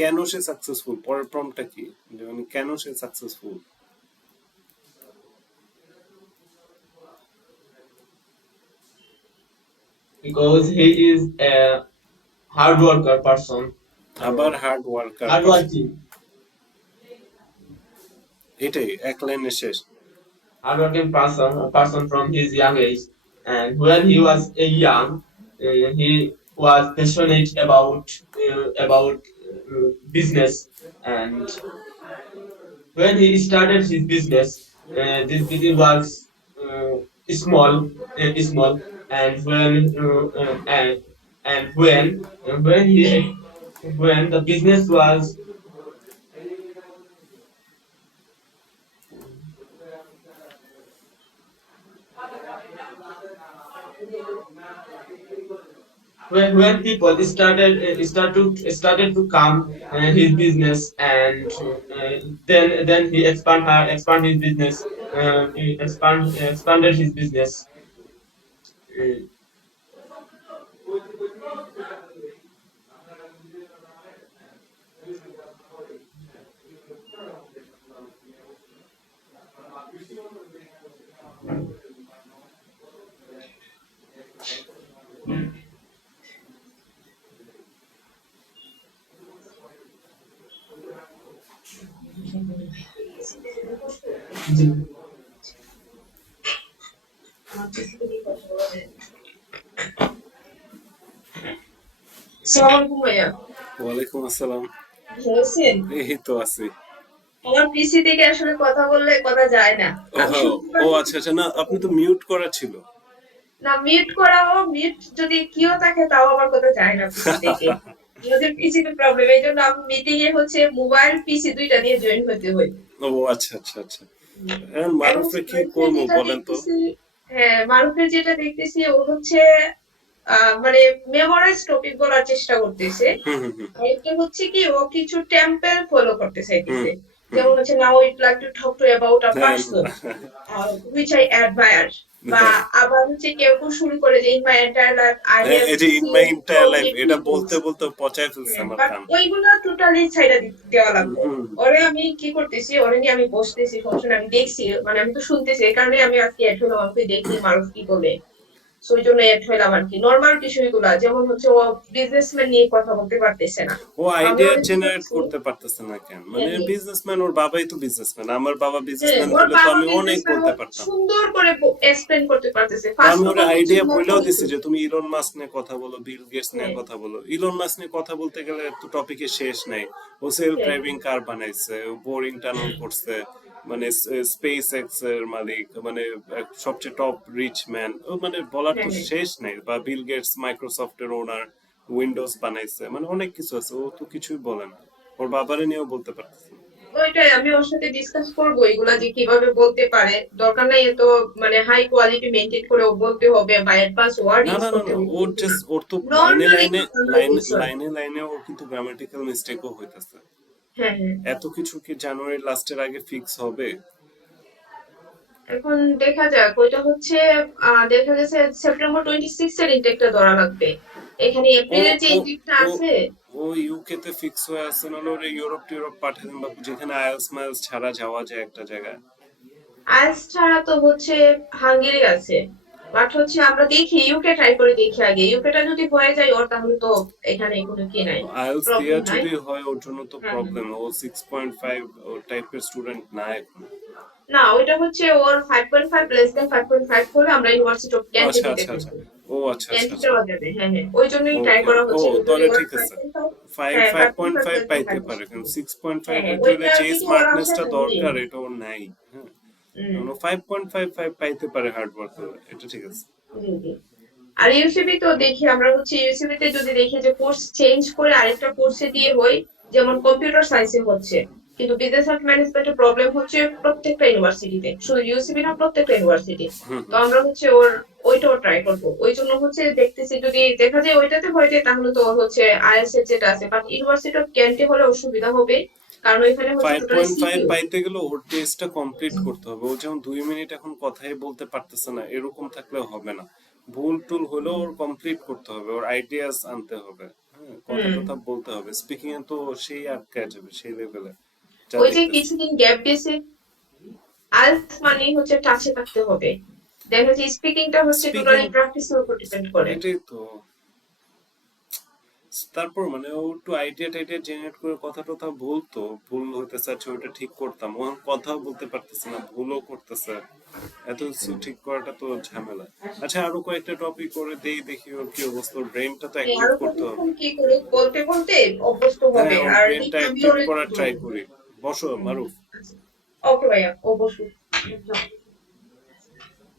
কেন সে সাকসেসফুল, পরের প্রমটা কি, যে মানে কেন সে successful? Because he is a hard worker person. আবার হার্ড ওয়ার্কার, Hard working. এটাই এক লাইনে শেষ। Hardworking person from his young age, and when he was young, he was passionate about business, and when he started his business, this business was small, and when the business was when people started to come his business, and then he expand his business, expanded his business. Uh, আসসালামু আলাইকুম ভাইয়া। ওয়ালাইকুম আসসালাম। ভালো আছেন? এই তো আছি। আমার পিসি থেকে আসলে কথা বললে কথা যায় না। ও আমি হ্যাঁ, শুনতে ও পাচ্ছি আচ্ছা আচ্ছা, না আপনি তো মিউট করা ছিল। না, মিউট করাও, মিউট যদি কিও থাকে তাও আমার কথা যায় না পিসি থেকে। আমাদের পিসিতে প্রবলেম, এই জন্য আমি মিটিং এ হচ্ছে মোবাইল পিসি দুইটা নিয়ে জয়েন হতে হয়। ও আচ্ছা আচ্ছা আচ্ছা। এবং মারুফে কি মারুফের করবো যেটা বলেন তো? দেখতেছি, হ্যাঁ মারুফের যেটা দেখতেছি ও হচ্ছে মানে মেমোরাইজ টপিক বলার চেষ্টা করতেছে। হুম হুম হুম আরেকটা হচ্ছে কি ও কিছু টেম্পল ফলো করতে হুম চাইতেছে। হুম। যেমন হচ্ছে now it like to talk to about a হ্যাঁ, পারসন which I admire, বা হ্যাঁ। আবার হচ্ছে কেউ কেউ শুরু করে যে in my entire life I have এই যে in my seen so entire life, many এটা people, বলতে বলতে পচায় ফেলছে আমার বাট কান। ওইগুলা টোটালি ছাইড়া দেওয়া লাগবে। হুম। ওরে আমি কি করতেছি, ওরে নিয়ে আমি বসতেছি, সমস্যা নাই, আমি দেখছি, মানে আমি তো শুনতেছি, এই কারণে আমি আজকে এড হলাম, আমি দেখি মানুষ কি বলে। So ওই জন্য এড হইলাম আর কি। নর্মাল বিষয়গুলা যেমন হচ্ছে ও বিজনেসম্যান নিয়ে কথা বলতে পারতেছে না। ও আমি আইডিয়া ওরে কি জেনারেট করছি, করতে পারতেছে না কেন? মানে হ্যাঁ বিজনেসম্যান, ওর বাবাই তো বিজনেসম্যান, আমার বাবা হ্যাঁ, বিজনেসম্যান ওর হলে তো বাবা আমি অনেক বিজনেসম্যান, ও বলতে পারতাম। সুন্দর করে এক্সপ্লেন করতে পারতেছে। তো ফার্স্ট আমি অফ ওর অল হচ্ছে আইডিয়া বলেও নর্মাল। দিছি যে তুমি ইলন মাস্ক নিয়ে কথা বলো, বিল গেটস নিয়ে হ্যাঁ কথা বলো। ইলন মাস্ক নিয়ে কথা বলতে গেলে তো টপিকে শেষ নাই। ও সেলফ হ্যাঁ ড্রাইভিং কার বানাইছে, ও বোরিং টানেল করছে, মানে স্পেস এক্স এর মালিক, মানে সবচেয়ে টপ রিচ ম্যান, ও মানে বলার তো হ্যাঁ হ্যাঁ শেষ নাই। বা বিল গেটস মাইক্রোসফটের ওনার, উইন্ডোজ বানাইছে, মানে অনেক কিছু আছে, ও তো কিছুই বলে না। ওর বাবারে নিয়েও বলতে পারতেছে না। ওইটাই আমি ওর সাথে ডিসকাস করবো এগুলা যে কিভাবে বলতে পারে, দরকার নাই এত মানে হাই কোয়ালিটি মেনটেন করে ও বলতে হবে বা অ্যাডভান্স ওয়ার্ড না ইউজ না না করতে না, হবে, ওর জাস্ট ওর তো লাইনে নর্মাল লাইনে একটু লাইনে কনভারসেশন। লাইনে লাইনে ওর কিন্তু গ্রামাটিক্যাল মিস্টেকও হইতেছে। হ্যাঁ হ্যাঁ। এত কিছু কি জানুয়ারি লাস্টের আগে ফিক্স হবে? এখন দেখা যাক, ওইটা হচ্ছে দেখা গেছে সেপ্টেম্বর 26 এর ইনটেকটা ধরা লাগবে। এখানে ও এপ্রিলের যে ও ইনটেকটা ও আছে। ও ইউকে তে ফিক্স হয়ে আছে, নাহলে ওরে ইউরোপ টিউরোপ পাঠাতেন, বা যেখানে আইএলস মাইলস ছাড়া যাওয়া যায় একটা জায়গায়। আইএলটিএস ছাড়া তো হচ্ছে হাঙ্গেরি আছে, বাট হচ্ছে আমরা দেখি ইউকে ট্রাই করে দেখি আগে, ইউকেটা যদি হয়ে যায় ওর তাহলে তো এখানে কোনো কি নাই, আইএলস দিয়া প্রবলেম নাই। যদি হয় ওর জন্য তো হুম হুম। প্রবলেম, ও 6.5 ও টাইপের স্টুডেন্ট না এখন। না ওইটা হচ্ছে ওর 5.5 লেস দেন 5.5 হলে আমরা ইউনিভার্সিটি অফ ক্যান্টে আচ্ছা দিতে আচ্ছা আচ্ছা। পারবো। ও আচ্ছা আচ্ছা ক্যান্টে আচ্ছা। দেওয়া যাবে, হ্যাঁ হ্যাঁ, ওই জন্যই ট্রাই ওকে, করা ও হচ্ছে যদি তাহলে ওর ঠিক আছে। 5.5। ফাইভ হ্যাঁ five point 5.5 five less than পাইতে 5। পারে, কারণ 6.5 হ্যাঁ হ্যাঁ, হইতে হলে ওইটা যে যদি ওর আসে স্মার্টনেসটা তাহলে। দরকার এটা ওর নাই। হ্যাঁ, হুম। 5.55 পাইতে পারে হার্ড ওয়ার্ক করলে, এটা ঠিক আছে। জি জি। আর ইউসিবি তো দেখি আমরা হচ্ছে ইউসিবি তে যদি দেখি যে কোর্স চেঞ্জ করে আরেকটা কোর্সে দিয়ে হই, যেমন কম্পিউটার সায়েন্সে হচ্ছে, কিন্তু বিজনেস অফ ম্যানেজমেন্টের প্রবলেম হচ্ছে প্রত্যেকটা ইউনিভার্সিটিতে, শুধু ইউসিবি না প্রত্যেকটা ইউনিভার্সিটি। হুম তো হুম। আমরা হচ্ছে ওর ওইটাও ট্রাই করবো, ওই জন্য হচ্ছে দেখতেছি যদি দেখা যায় ওইটাতে হয়ে যায় তাহলে তো ওর হচ্ছে আইএলটিএস এর যেটা আছে, বাট ইউনিভার্সিটি অফ ক্যান্টে হলে অসুবিধা হবে, কারণ ওইখানে হচ্ছে five totally point five CQ. পাইতে গেলে ওর টেস্টটা কমপ্লিট করতে হবে। ও যেমন 2 মিনিট এখন কথাই বলতে পারতেছে না, এরকম থাকলে হবে না। ভুল টুল হলেও ওর কমপ্লিট করতে হবে, ওর আইডিয়াস আনতে হবে। হ্যাঁ, কথা হুম। টথা বলতে হবে, স্পিকিং এ তো সেই আটকায় যাবে সেই লেভেলে, যা ওই যে দেখতেছি। কিছুদিন গ্যাপ দিয়েছে, আইএলটিএস মানে হচ্ছে টাচে থাকতে হবে। দেখা যাচ্ছে স্পিকিংটা হচ্ছে স্পিকিং, টোটালি প্র্যাকটিসের উপর ডিপেন্ড করে। এটাই তো। তারপর মানে ও একটু আইডিয়া টাইডিয়া জেনারেট করে কথা টথা বলতো, ভুল হইতে চাচ্ছে ওটা ঠিক করতাম, ও এখন কথাও বলতে পারতেছে না, ভুলও করতেছে। এত কিছু ঠিক করাটা তো ঝামেলা। আচ্ছা, আরো কয়েকটা টপিক করে দেই, দেখি ওর কি অবস্থা। ওর ব্রেনটা তো হ্যাঁ, অ্যাক্টিভ আরো করতে হবে। কতক্ষণ কি করে বলতে বলতে অভ্যস্ত হ্যাঁ, হবে, ওর আর ব্রেনটা দেখি আমি অ্যাক্টিভ ওর একটু করার ট্রাই বলবো। করি। বসো মারুফ। ওকে ভাইয়া, অবশ্যই।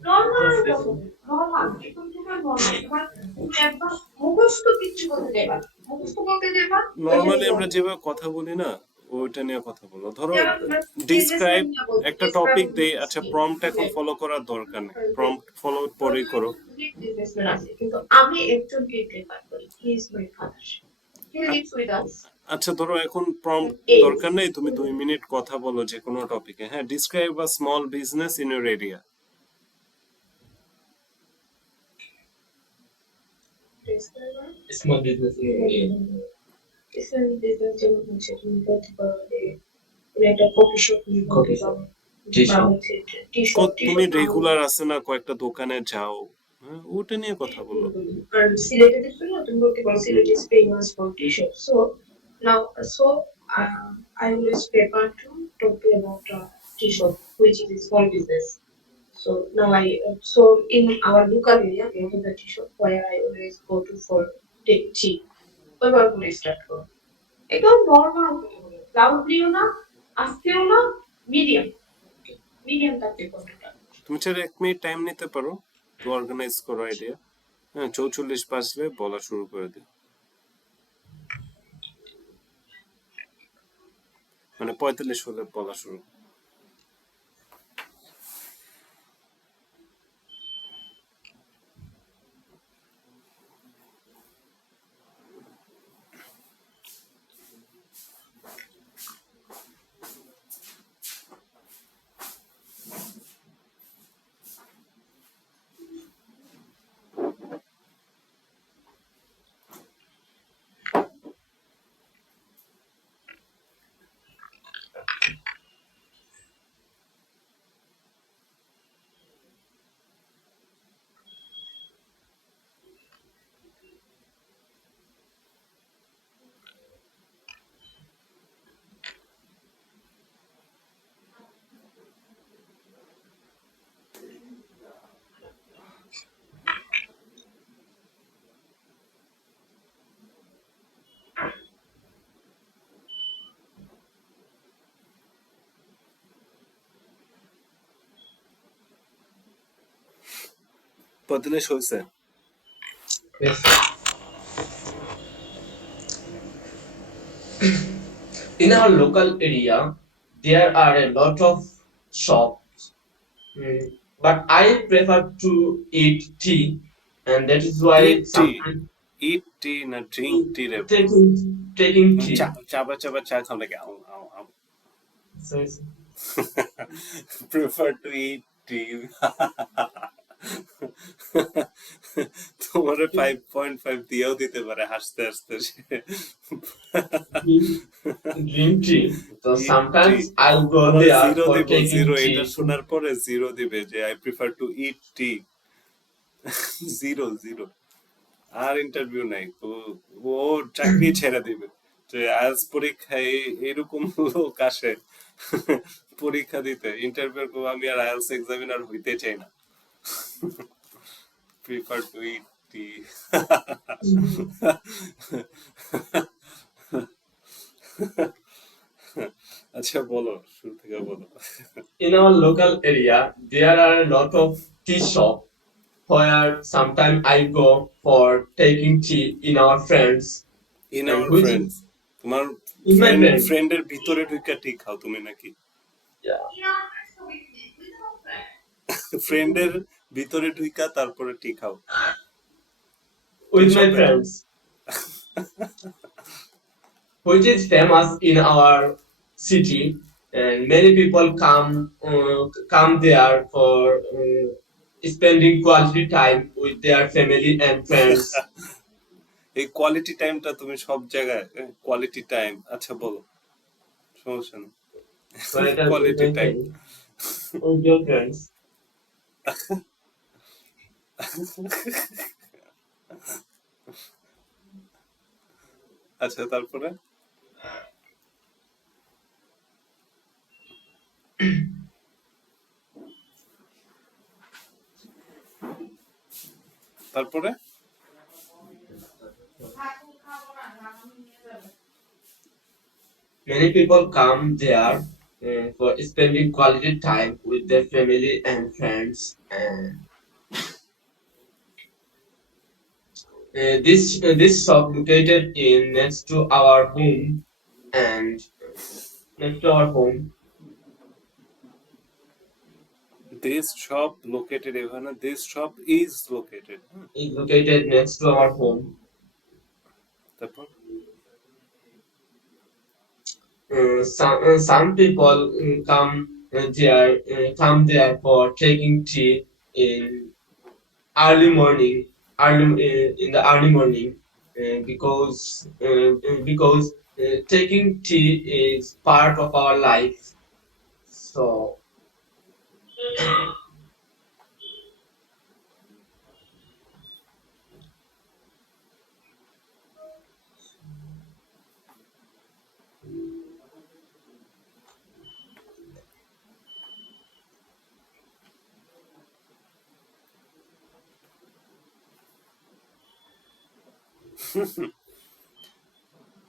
নর্মাল কথা বলো, নর্মাল একদম পুরো নর্মাল। এবার তুমি একদম মুখস্থ কিচ্ছু বলতে দেবা না। মুখস্থ বলতে দেবা ওইখানে নর্মালি আমরা প্রবলেম। যেভাবে কথা বলি না, ওইটা নিয়ে কথা বলো। ধরো যেমন তোমার ডিসক্রাইব, বিজনেসম্যান নিয়ে বলতে, একটা ডিসক্রাইব টপিক দেই, বিজনেস আচ্ছা কি। প্রম্পট এখন হ্যাঁ, ফলো করার দরকার নেই, প্রম্পট ফলো পরেই করো। বিজনেসম্যান আছে কিন্তু আমি একজনকে প্রেফার করি, he is my father, he a- lives with us. আচ্ছা ধরো এখন প্রম্পট এই দরকার নেই, তুমি 2 মিনিট কথা বলো যে কোনো টপিকে। হ্যাঁ, describe a small business in your area. Small business in India. Small business যেমন হচ্ছে তুমি বলতে পারো যে তুমি একটা কফি শপ নিয়ে বলতে Coffee shop, পারো, tea বা shop. হচ্ছে টি শপ, টি তুমি শপ না হলে। রেগুলার আছে না কয়েকটা দোকানে যাও, হ্যাঁ ওটা নিয়ে কথা বলো। And সিলেটে দেখছো না, তুমি বলতে পারো Sylhet is famous for tea shop. So now, so I always prefer to talk to about tea shop, which is a small business. So now so in our local area, we have a tea shop where I always go to for take tea. ওইভাবে করে start করো, একদম normal করে বলো, লাউডলিও না, আস্তেও না, medium, medium থাকতে কতটা। তুমি চাইলে 1 মিনিট টাইম নিতে পারো, তো অর্গানাইজ করো আইডিয়া। হ্যাঁ, 44 বাজলে বলা শুরু করে দিও, মানে 45 হলে বলা শুরু। পঁয়তাল্লিশ হয়েছে। Yes. In our local area, there are a lot of shops, but I prefer to eat tea, and that is it why T, sometimes ইট টি না ড্রিঙ্ক টি রে ভাই? taking তুমি tea. চাবা চাবা চা খাও নাকি? আউ আউ আউ। So, prefer to eat tea. তোমারে 5.5 দিয়েও দিতে পারে হাসতে হাসতে সে। drink tea. So eat tea. sometimes I go তোমার there জিরো for দিব, taking জিরো। এটা tea. শোনার পরে জিরো দিবে যে I prefer to eat tea. Zero zero. আর ইন্টারভিউ নাই তো, ও চাকরি ছেড়ে দিবে যে আজ পরীক্ষায় এরকম লোক আসে পরীক্ষা দিতে ইন্টারভিউ, আমি আর আইএলস এক্সামিনার হইতে চাই না, প্রিফার টু ইট টি। আচ্ছা বলো, শুরু থেকে বলো। In our local area, there are a lot of tea shops where sometimes I go for taking tea in our friends in and our which friends, তোমার in my friend. ফ্রেন্ডের ভিতরে ঢুকা ঠিক খাও তুমি নাকি? Yeah, ফ্রেন্ডের ভিতরে ঢুকা তারপরে টি খাও? টি with my শপে? friends, which is famous in our city, and many people come there for spending quality time with their family and friends. এই কোয়ালিটি টাইমটা তুমি সব জায়গায় কোয়ালিটি টাইম, আচ্ছা বলো, সমস্যা নেই। So it is with quality my time. friends, with your friends. আচ্ছা তারপরে? তারপরে Many people come there for spending quality time with their family and friends. And this shop located in next to our home and next to our home this shop located এখানে this shop is located, is located next to our home. তারপর Some people come there for taking tea in early morning, in the early morning, because taking tea is part of our life. So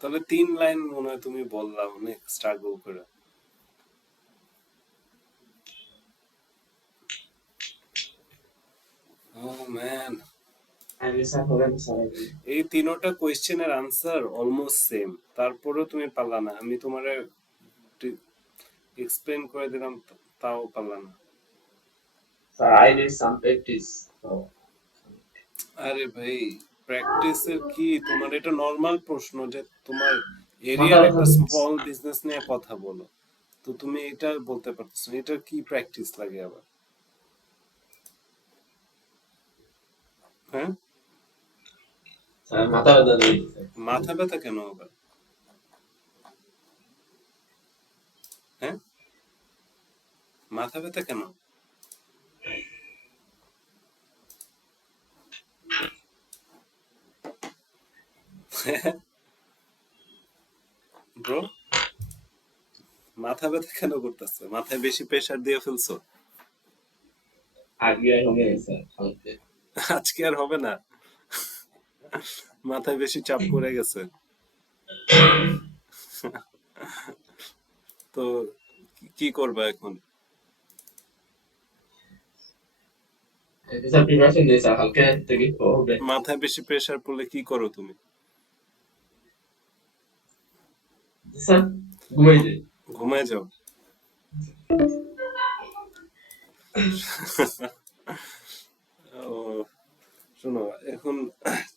তাহলে 3 line মনে হয় তুমি বললা অনেক struggle করে। ও man, I wish I could answer. এই তিনোটা কোয়েশ্চেনের answer almost same, তারপরেও তুমি পারলা না। আমি তোমারে এক্সপ্লেন করে দিলাম, তাও পারলা না। So I need some practice. So আরে ভাই, প্র্যাকটিসের কি? তোমার এটা নর্মাল প্রশ্ন যে তোমার মাথা এরিয়ার একটা ব্যথা স্মল বিজনেস নিয়ে কথা বলো, তো তুমি এটা বলতে পারতেছো না, এটার কি প্র্যাকটিস লাগে আবার? হ্যাঁ, মাথা ব্যথা লেগেছে। মাথা ব্যথা কেন আবার? হ্যাঁ, মাথা ব্যথা কেন? ব্রো, মাথা ব্যথা কেন করতেছে? মাথায় বেশি প্রেসার দিয়ে ফেলছো? আগে হয়ে গেছে কালকে। আজকে আর হবে না, মাথায় বেশি চাপ পড়ে গেছে। তো কি করবা এখন? স্যার প্রিপারেশন দিয়েছে কালকে থেকে হবে। মাথায় বেশি প্রেসার পড়লে কি করো তুমি? স্যার ঘুমাই যাই। ঘুমায় যাও? ও, শোনো, এখন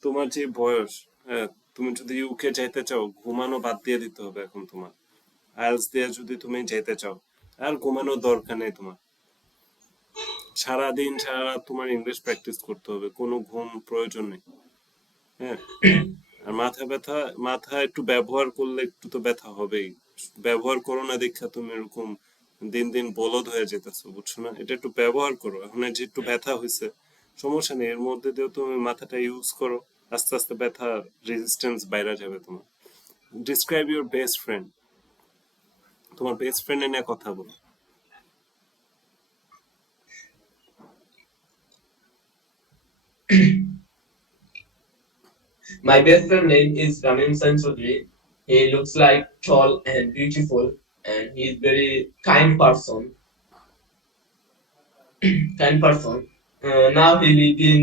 তোমার যে বয়স, হ্যাঁ, তুমি যদি ইউকে যাইতে চাও, ঘুমানো বাদ দিয়ে দিতে হবে এখন তোমার। আইএলটিএস দিয়ে যদি তুমি যাইতে চাও, আর ঘুমানোর দরকার নেই তোমার। সারাদিন সারা রাত তোমার ইংলিশ প্র্যাকটিস করতে হবে, কোনো ঘুম প্রয়োজন নেই। হ্যাঁ, আর মাথা ব্যথা, মাথা একটু ব্যবহার করলে একটু তো ব্যথা হবেই। ব্যবহার করো না দেখা তুমি এরকম দিন দিন বলদ হয়ে যেতেছো, বুঝছো না? এটা একটু ব্যবহার করো। এখন এই যে একটু ব্যথা হয়েছে, সমস্যা নেই, এর মধ্যে দিয়েও তুমি মাথাটা ইউজ করো, আস্তে আস্তে ব্যথা রেজিস্ট্যান্স বাইরে যাবে তোমার। ডিসক্রাইব ইউর বেস্ট ফ্রেন্ড, তোমার বেস্ট ফ্রেন্ডের নিয়ে কথা বলো। My best friend name is Ramim Sanchodri. He looks like tall and beautiful, and he is very kind person. Kind person. Now he live in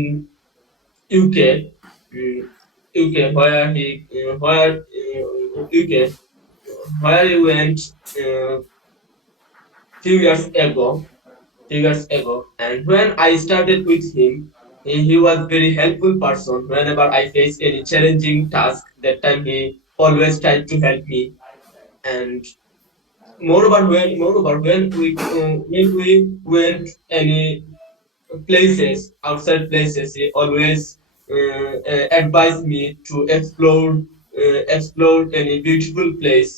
UK. UK where UK where he went uh, few years ago. Few years ago, and when I started with him, he was very helpful person. Whenever I face any challenging task, that time he always tried to help me. And moreover, when we went any places, outside places, he always advised me to explore any beautiful place,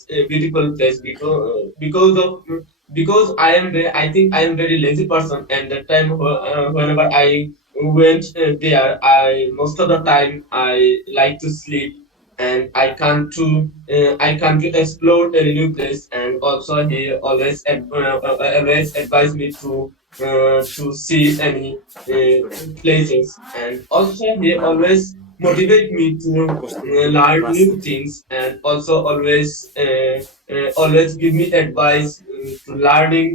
because I think I am very lazy person, and that time whenever I went there, I most of the time I like to sleep, and I can't to explore any new place. And also he always advised me to see any places, and also he always motivate me to learn new things, and also always give me advice to learning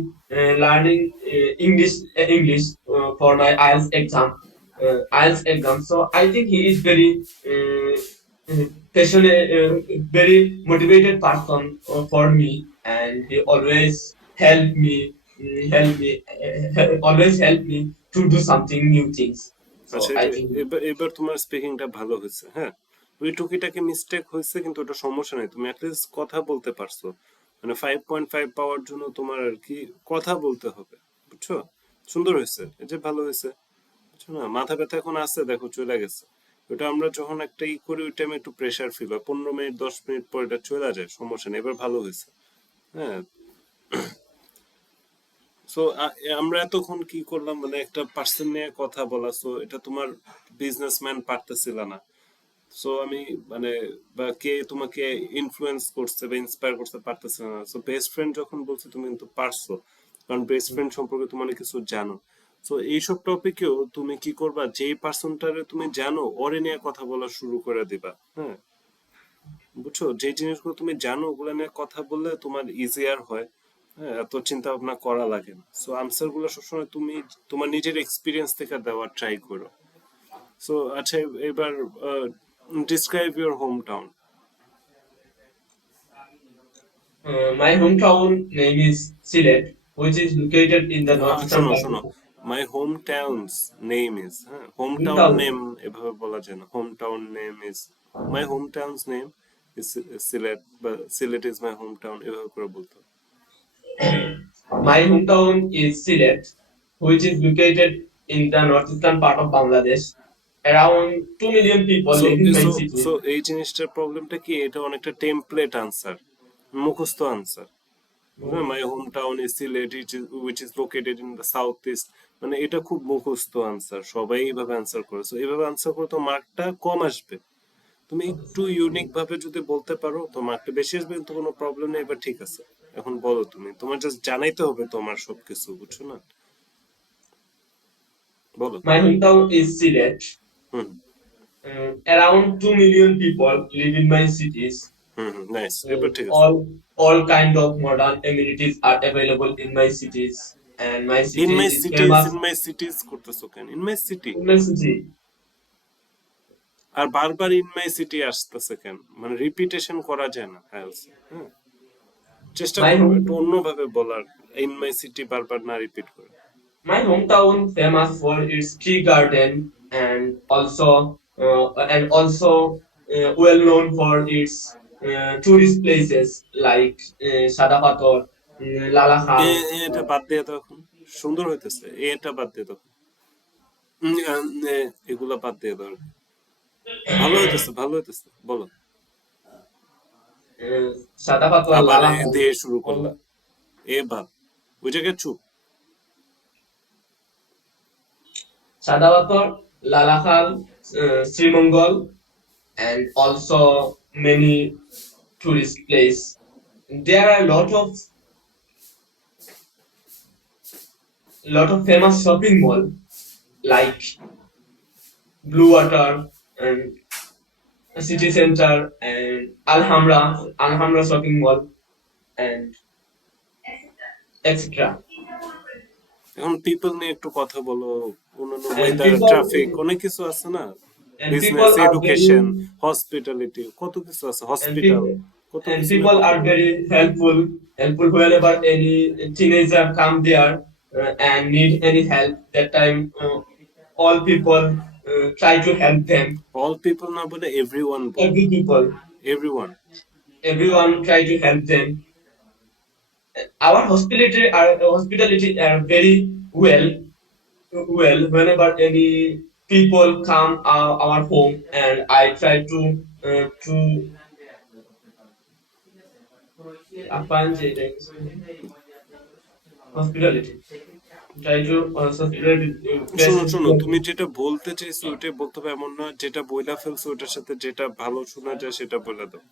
English for my IELTS exam. So I think he is very passionate, very motivated person for me, and he always always help me to do something new things. আচ্ছা, So এই I যে think এবার এবার তোমার স্পিকিংটা ভালো হয়েছে, হ্যাঁ। ওই টুকিটাকি মিস্টেক হয়েছে, কিন্তু ওটা সমস্যা নেই, তুমি অ্যাটলিস্ট কথা বলতে পারছো। মানে 5.5 পাওয়ার জন্য তোমার আর কি কথা বলতে হবে, বুঝছো? সুন্দর হয়েছে, এই যে ভালো হয়েছে, বুঝছো না? মাথা ব্যথা এখন আছে, দেখো চলে গেছে। ওটা আমরা যখন একটা করি, ওই টাইমে একটু প্রেশার ফিল হয়, 15 মিনিট 10 মিনিট পর এটা চলে যায়, সমস্যা নেই, এবার ভালো হয়েছে। হ্যাঁ, সো আমরা এতক্ষণ কি করলাম, মানে একটা পার্সন নিয়ে কথা বলা, সো এটা তোমার বিজনেসম্যান পারতেছিল না। সো আমি মানে, বা কে তোমাকে ইনফ্লুয়েন্স করছে বা ইন্সপায়ার করতে পারতেছে না। সো বেস্ট ফ্রেন্ড যখন বলছে, তুমি কিন্তু পারছো, কারণ বেস্ট ফ্রেন্ড সম্পর্কে তুমি অনেক কিছু জানো। সো এইসব টপিকেও তুমি কি করবা, যেই পার্সনটারে তুমি জানো ওরে নিয়ে কথা বলা শুরু করে দিবা। হ্যাঁ, বুঝছো, যে জিনিসগুলো তুমি জানো ওগুলো নিয়ে কথা বললে তোমার ইজিয়ার হয়। হ্যাঁ, এত চিন্তা ভাবনা করা লাগে না। সো আনসার গুলো সবসময় তুমি তোমার নিজের এক্সপিরিয়েন্স থেকে দেওয়ার ট্রাই করো। সো আচ্ছা, এবার describe your home town. my hometown name is Silet, which is located in the northeastern শোনো part শোনো, of my home town's name is, হ্যাঁ, হোম টাউন hometown. নেম এভাবে বলা যায় না। Home town name is, my home town's name is Sylhet, বা Sylhet is my home town, এভাবে করে বলতে হবে। My hometown is Silet, which is located in the northeastern part of Bangladesh. Around 2 million people so live in my so city. So এই জিনিসটার প্রবলেমটা কি, এটা অনেকটা টেমপ্লেট আনসার, মুখস্থ answer. My home town is Sylhet, which is located in the south east, মানে এটা খুব মুখস্থ আনসার, সবাই এইভাবে আনসার করে। সো এইভাবে আনসার করে তো মার্কটা কম আসবে। তুমি একটু ইউনিক ভাবে যদি বলতে পারো তো মার্কটা বেশি আসবে, কিন্তু কোনো প্রবলেম নেই। এবার ঠিক আছে, এখন বলো, তুমি তোমার জাস্ট জানাইতে হবে তোমার সবকিছু, বুঝছো না? বলো। My hometown is Silet. Hmm Around 2 million people live in my cities. Hmm hmm, nice, এবার ঠিক আছে। All kind of modern amenities are available in my cities, and my in city my is সিটিজ, famous. In my সিটিজ করতেছো কেন? In my city, In my city, আর বারবার in my city আসতেছে কেন? মানে repetition করা যায় না, হ্যাঁ। চেষ্টা my করো একটু home অন্যভাবে বলার। ইন মাই সিটি বারবার না রিপিট করে। My hometown famous for its tea garden and also well known for its tourist places like Sada Pator, Lala Khal. এটা বাদ দিয়ে দাও এখন, সুন্দর হইতেছে, এটা বাদ দিয়ে দাও। এগুলা বাদ দিয়ে দাও। ভালো হইতেছে, ভালো হইতেছে, বলো। Sada Pator, আবার Lala এ Khal. দিয়ে শুরু করলা, এ বাদ, ওই জায়গায় চুপ। Sada Pator, Lala Khal, Sri Mongol, and also many tourist place. There are lot of famous shopping mall like Blue Water and City Center and Alhambra shopping mall and etc. এখন people নিয়ে একটু কথা বলো, অন্যান্য And weather, people traffic, অনেক কিছু আছে না, and business, people are education, very hospitality, কত কিছু আছে, and হসপিটাল, people কত and কিছু নিয়ে people কথা are বলো। very helpful whenever any teenager come there and need any help. That time all people try to help them. All people না বলে এভরিওয়ান বলো, Every people, everyone. everyone try to help them. Our hospitality are very well whenever any people come our home and I try to apply hospitality try to hospitality শোনো best শোনো, তুমি যেটা বলতে চাইছো ওইটাই বলতে হবে এমন না, যেটা বইলা ফেলছো ওটার সাথে যেটা ভালো শোনা যায় সেটা বলে দাও।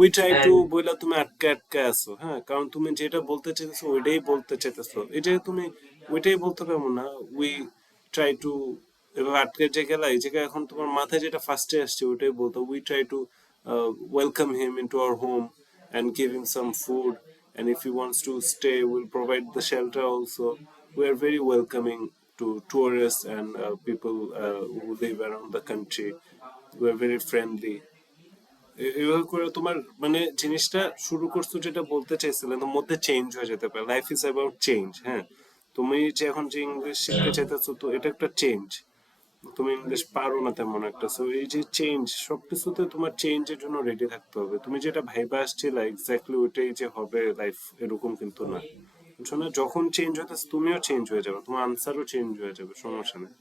উই ট্রাই টু and বইলা তুমি আটকে আটকে আছো, হ্যাঁ, কারণ তুমি যেটা বলতে চাইতেছো ওইটাই বলতে চাইতেছো, এটা তুমি ওইটাই বলতে হবে এমন না। উই ট্রাই টু, এভাবে আটকে যে গেলা এই জায়গায়, এখন তোমার মাথায় যেটা ফার্স্টে আসছে ওইটাই বলতো। We try to welcome him into our home and give him some food, and if he wants to stay we'll provide the shelter also. We are very welcoming to tourists and people who live around the country. We are very friendly। এভাবে করে তোমার মানে জিনিসটা শুরু করছো, যেটা বলতে চাইছিলে তার মধ্যে চেঞ্জ হয়ে যেতে পারে। লাইফ ইজ অ্যাবাউট চেঞ্জ, হ্যাঁ। তুমি যে এখন যে ইংলিশ শিখতে চাইতেছো, তো এটা একটা চেঞ্জ। তুমি ইংলিশ পারো না তেমন একটা, সো এই যে চেঞ্জ, সবকিছুতে তোমার চেঞ্জের জন্য রেডি থাকতে হবে। তুমি যেটা ভাইবা আসছিলে এক্স্যাক্টলি ওইটাই যে হবে লাইফ, এরকম কিন্তু না, বুঝছো না? যখন চেঞ্জ হতেছে তুমিও চেঞ্জ হয়ে যাবে, তোমার আনসারও চেঞ্জ হয়ে যাবে, সমস্যা নেই,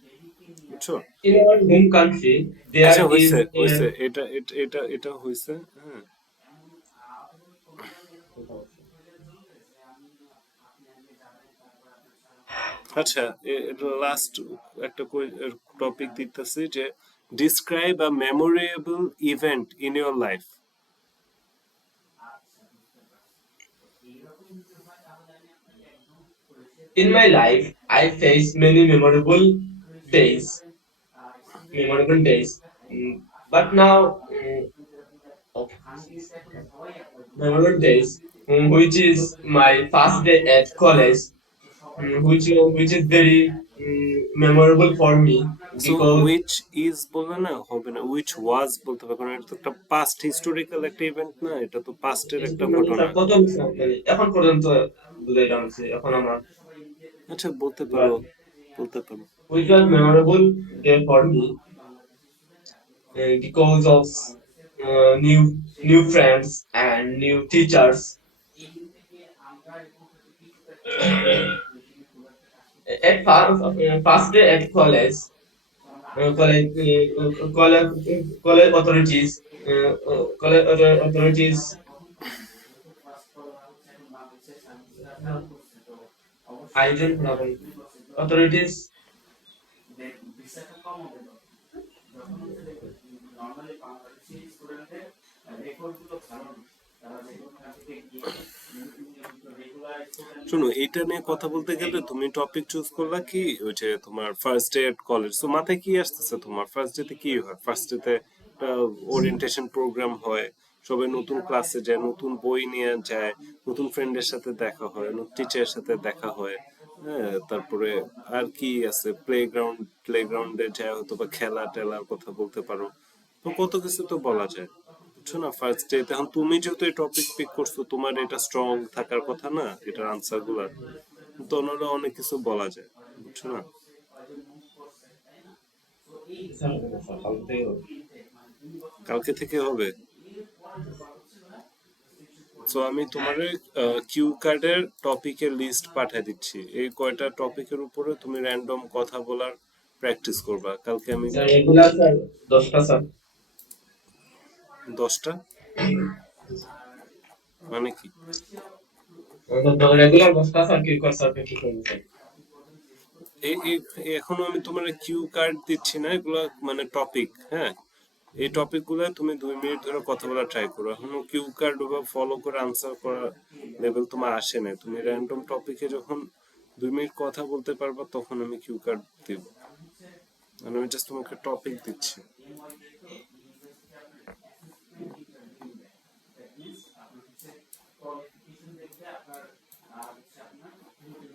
বুঝছো? in our home country আচ্ছা, there is হয়েছে হয়েছে, এটা এটা এটা এটা হয়েছে, হ্যাঁ। আচ্ছা, লাস্ট একটা টপিক দিতেছি যে describe a memorable event in your life. in my life I faced many days memorable days. But now okay, memorable days, which is my first day at college, which is very memorable for me so because which is বললে না হবে না, which was বলতে হবে, কারণ এটা তো একটা পাস্ট হিস্টোরিক্যাল একটা ইভেন্ট না, এটা তো পাস্টের একটা ঘটনা। কত মানে এখন পর্যন্ত বুঝাইতে পারছি এখন আমার আচ্ছা, বলতে পারো, বলতে পারো। which was memorable day for me because of new friends and new teachers. First day at college, college authorities, college authorities. I don't know authorities. শোনো, এটা নিয়ে কথা বলতে গেলে তুমি টপিক চুজ করলা কি, ওই যে তোমার ফার্স্ট ডে এট কলেজ, তো মাথায় কি আসতেছে তোমার? ফার্স্ট ডে তে কি হয়? ফার্স্ট ডে তে ওরিয়েন্টেশন প্রোগ্রাম হয়, সবাই নতুন ক্লাসে যায়, নতুন বই নিয়ে যায়, নতুন ফ্রেন্ডের সাথে দেখা হয়, নতুন টিচারের সাথে দেখা হয়, হ্যাঁ। তারপরে আর কি আছে, প্লেগ্রাউন্ডে যায় হয়তো বা খেলা টেলার কথা বলতে পারো, তো কত কিছু তো বলা যায়, বুঝছো না ফার্স্ট ডে এখন তুমি যেহেতু এই টপিক পিক করছো তোমার এটা স্ট্রং থাকার কথা না এটার আনসার গুলার, তো ওনারা অনেক কিছু বলা যায়, বুঝছো না? স্যার স্যার কাল থেকে হবে। কালকে থেকে হবে। সো আমি তোমার কিউ কার্ডের টপিকের লিস্ট পাঠিয়ে দিচ্ছি, এই কয়টা টপিকের উপরে তুমি র্যান্ডম কথা বলার প্র্যাকটিস করবা কালকে আমি। স্যার রেগুলার স্যার 10টা স্যার। 10টা মানে কি? রেগুলার 10টা স্যার কি করে স্যার কি করবো স্যার? এখনো আমি তোমার কিউ কার্ড দিচ্ছি না, এগুলো মানে টপিক, হ্যাঁ এই টপিক গুলো তুমি 2 মিনিট ধরে কথা বলা ট্রাই করো, এখনো কিউ কার্ড বা ফলো করে আনসার করা লেভেল তোমার আসে না, তুমি র্যান্ডম টপিকে যখন 2 মিনিট কথা বলতে পারবা তখন আমি কিউ কার্ড দিব, মানে আমি জাস্ট তোমাকে টপিক দিচ্ছি।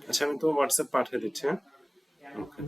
আচ্ছা আমি তোমার হোয়াটসঅ্যাপ পাঠিয়ে দিচ্ছি, হ্যাঁ ওকে।